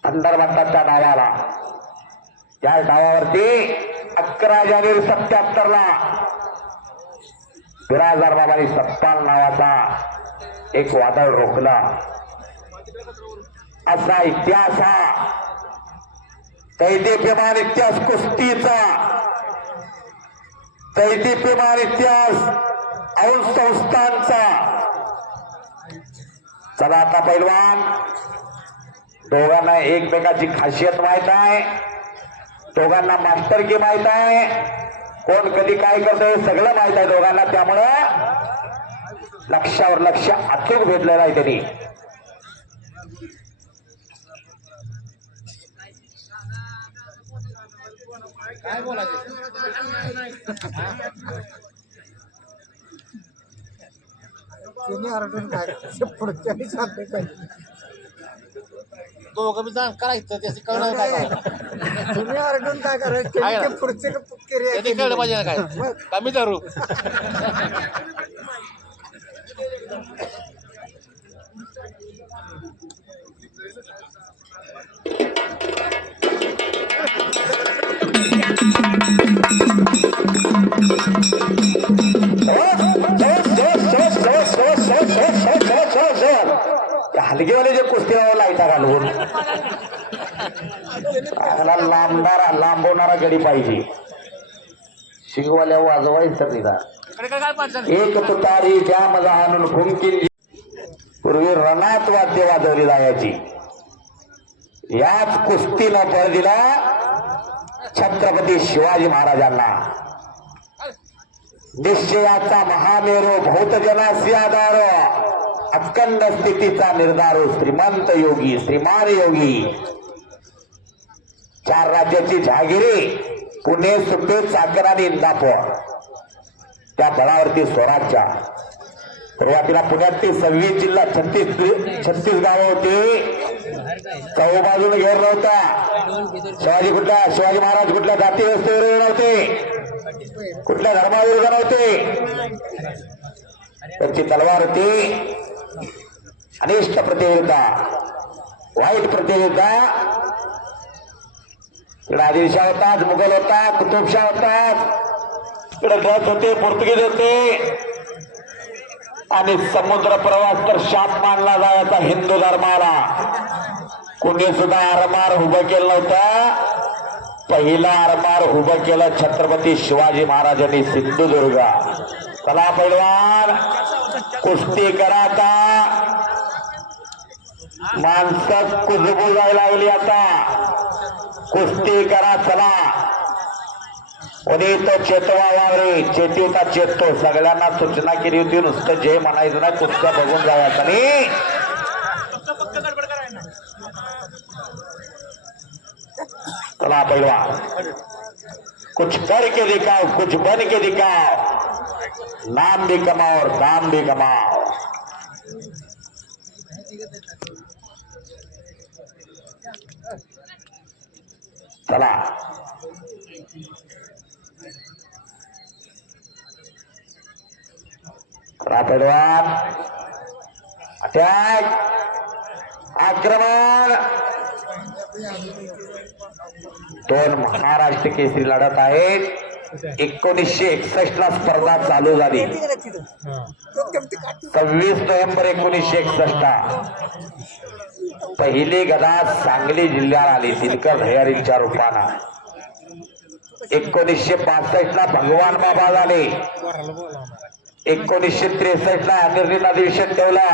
अंदरबंदाच्या डावाला. या डावावरती 11 जानेवारी 77 ला बिराजदार बाबांनी सत्ताल नावाचा एक वादळ रोखला. असा इतिहास हा दैदिप्यमान इतिहास कुस्तीचा, दैदिप्यमान इतिहास औंध संस्थांचा. चला आता पैलवान, दोघांना एकमेकाची खासियत माहित आहे, दोघांना मास्टरकी माहित आहे, कोण कधी काय करतो हे सगळं माहित आहे दोघांना. त्यामुळं लक्षावर लक्ष अचूक भेटलेलं आहे त्यांनी. काय बोलायचं पुढच्या दोघं बी जाण करायचं त्याची कळणार काय. तुम्ही आरडून काय करायचं पुढचे कळलं पाहिजे काय कमी धरू. हलगेवाले जे कुस्तीला लाईटा घालून लांबवणारा गडी पाहिजे. शिंगवाल्या वाजवायचं निघा एक तुतारी त्या मजा आणून फुंकीन. पूर्वी रणात वाद्य वाजवली जायची. याच कुस्तीनं फळ दिला छत्रपती शिवाजी महाराजांना. निश्चयाचा महामेरू भौतजनासी आधार, अखंड स्थितीचा निर्धारो, श्रीमंत योगी श्रीमान योगी. 4 राज्याची जहागिरी पुणे, सुपे, चाकण आणि इंदापूर. त्या बळावरती स्वराज्य. सुरुवातीला पुण्यात ते 26 जिल्हा 36 गावं होती. चौबाजून घेर नव्हता. शिवाजी महाराज कुठल्या जाती व्यवस्थेवर नव्हते, कुठल्या धर्माविरुद्ध नव्हते. त्यांची तलवार होती अनिष्ट प्रतियोगिता, वाईट प्रतियोगिता. इकडे आदिलशाह होतात, मुघल होता, कुतुबशाह होतात, इकडे डच होते, पोर्तुगीज होते. आणि समुद्र प्रवास तर शाप मानला जायचा हिंदू धर्माला. कुणी सुद्धा आरमार उभं केलं नव्हतं. पहिला आरमार उभं केलं छत्रपती शिवाजी महाराजांनी सिंधुदुर्ग. चला पैलवान कुस्ती करा आता. माणसं कुजबू जायला लागली आता. कुस्ती करा चला. कोणी तो चेतवा वावरे चेतीवता चेततो. सगळ्यांना सूचना केली होती नुसतं जे म्हणायचं ना कुस्त्या बघून जायचं नाही. चला पहलवान कुछ करके दिखाओ कुछ बन के दिखाओ. नाम भी कमाओ और दाम भी कमाओ. चला पहलवान अटॅक आक्रमण. दोन महाराष्ट्र केसरी लढत आहेत. 1961 ला स्पर्धा चालू झाली. 26 नोव्हेंबर 1961 पहिली गदा सांगली जिल्ह्यात आली दिनकर भैयारींच्या रूपानं. 1965 ला भगवान बाबा झाले. 1963 ला अनिर्णी अधिवेशन ठेवला.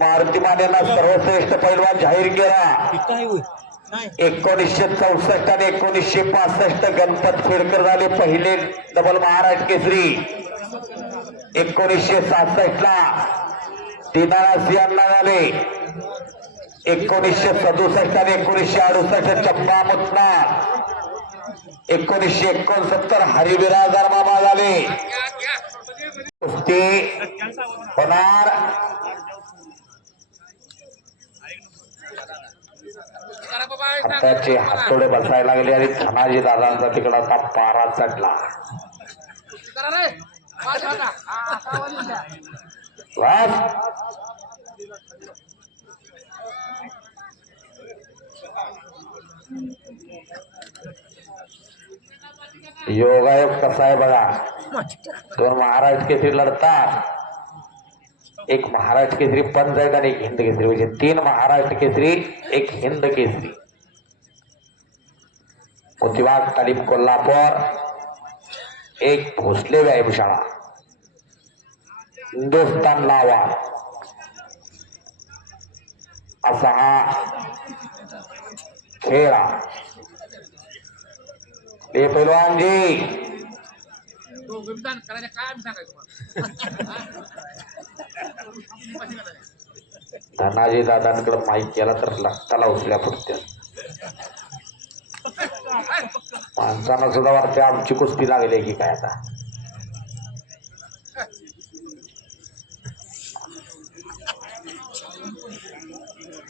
मारुती मानेंना सर्वश्रेष्ठ पैलवान जाहीर केला. 1964 आणि 1965 गणपत खेडकर झाले पहिले डबल महाराष्ट्र केसरी. 1967 ला दिनारा सिंह झाले. 1967 आणि 1968 चंपा मुतनार. 1969 हरिविराजदार मामा झाले. कुस्ती होणार. हाताचे हातोडे बसायला लागले आणि धनाजी दादांचा तिकडे आता पारा चढला. योगायोग कसा आहे बघा. दोन महाराष्ट्र केसरी लढतात. एक महाराष्ट्र केसरी पंच आहेत आणि एक हिंद केसरी म्हणजे 3 महाराष्ट्र केसरी एक हिंद केसरी. मोतीबाग तालीम कोल्हापूर. एक भोसले व्यायामशाळा. हिंदुस्थान लावा असा हा खेळ. हे पैलवान जी धनाजी दादांकडे माईक केला तर लक्षाला उचल्या पडत्या. माणसांना सुद्धा वाटते आमची कुस्ती लागली की काय. आता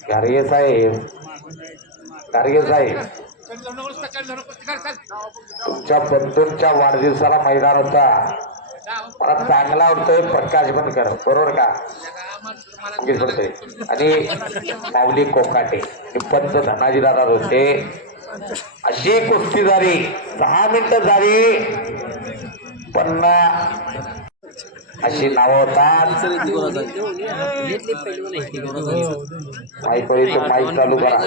गाडगे साहेब तुमच्या बंधूंच्या वाढदिवसाला मैदान होता. मला चांगला वाटतोय प्रकाश बनकर बरोबर का आणि माऊली कोकाटे पंच धनाजी दादा होते. अशी कुस्ती झाली. 6 मिनिटं झाली पण अशी नावं होतात. माईक चालू करा.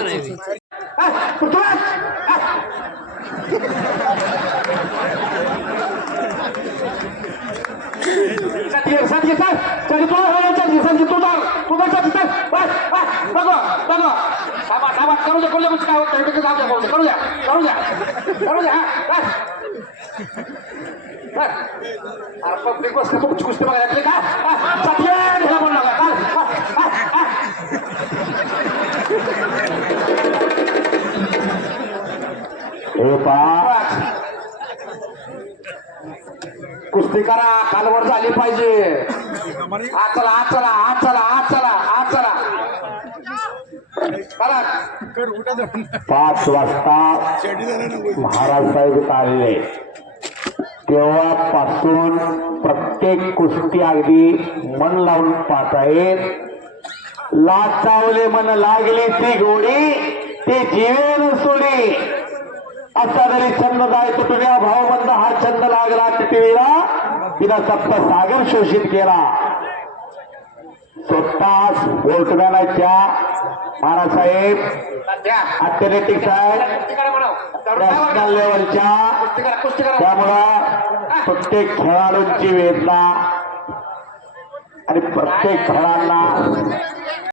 तुमची कुस्ती बघायला का कुस्ती करा. कालवर झाली पाहिजे. आज चला आज चला आज चला आज चला आज चला. 5 वाजता महाराज साहेब आलेले तेव्हापासून प्रत्येक कुस्ती अगदी मन लावून पाहत आहेत. लाचावले मन लागली ती गोडी ती जीवेन सोडी असा जरी छंद जायचो तुम्ही भावबंद हा छंद लागला टिटीला तिनं सप्तसागर शोषित केला. स्वतः स्पोर्ट्समॅन आहेत त्या महाराजसाहेब अथलेटिक्स आहे नॅशनल लेवलच्या. त्यामुळं प्रत्येक खेळाडूंची वेदना आणि प्रत्येक खेळांना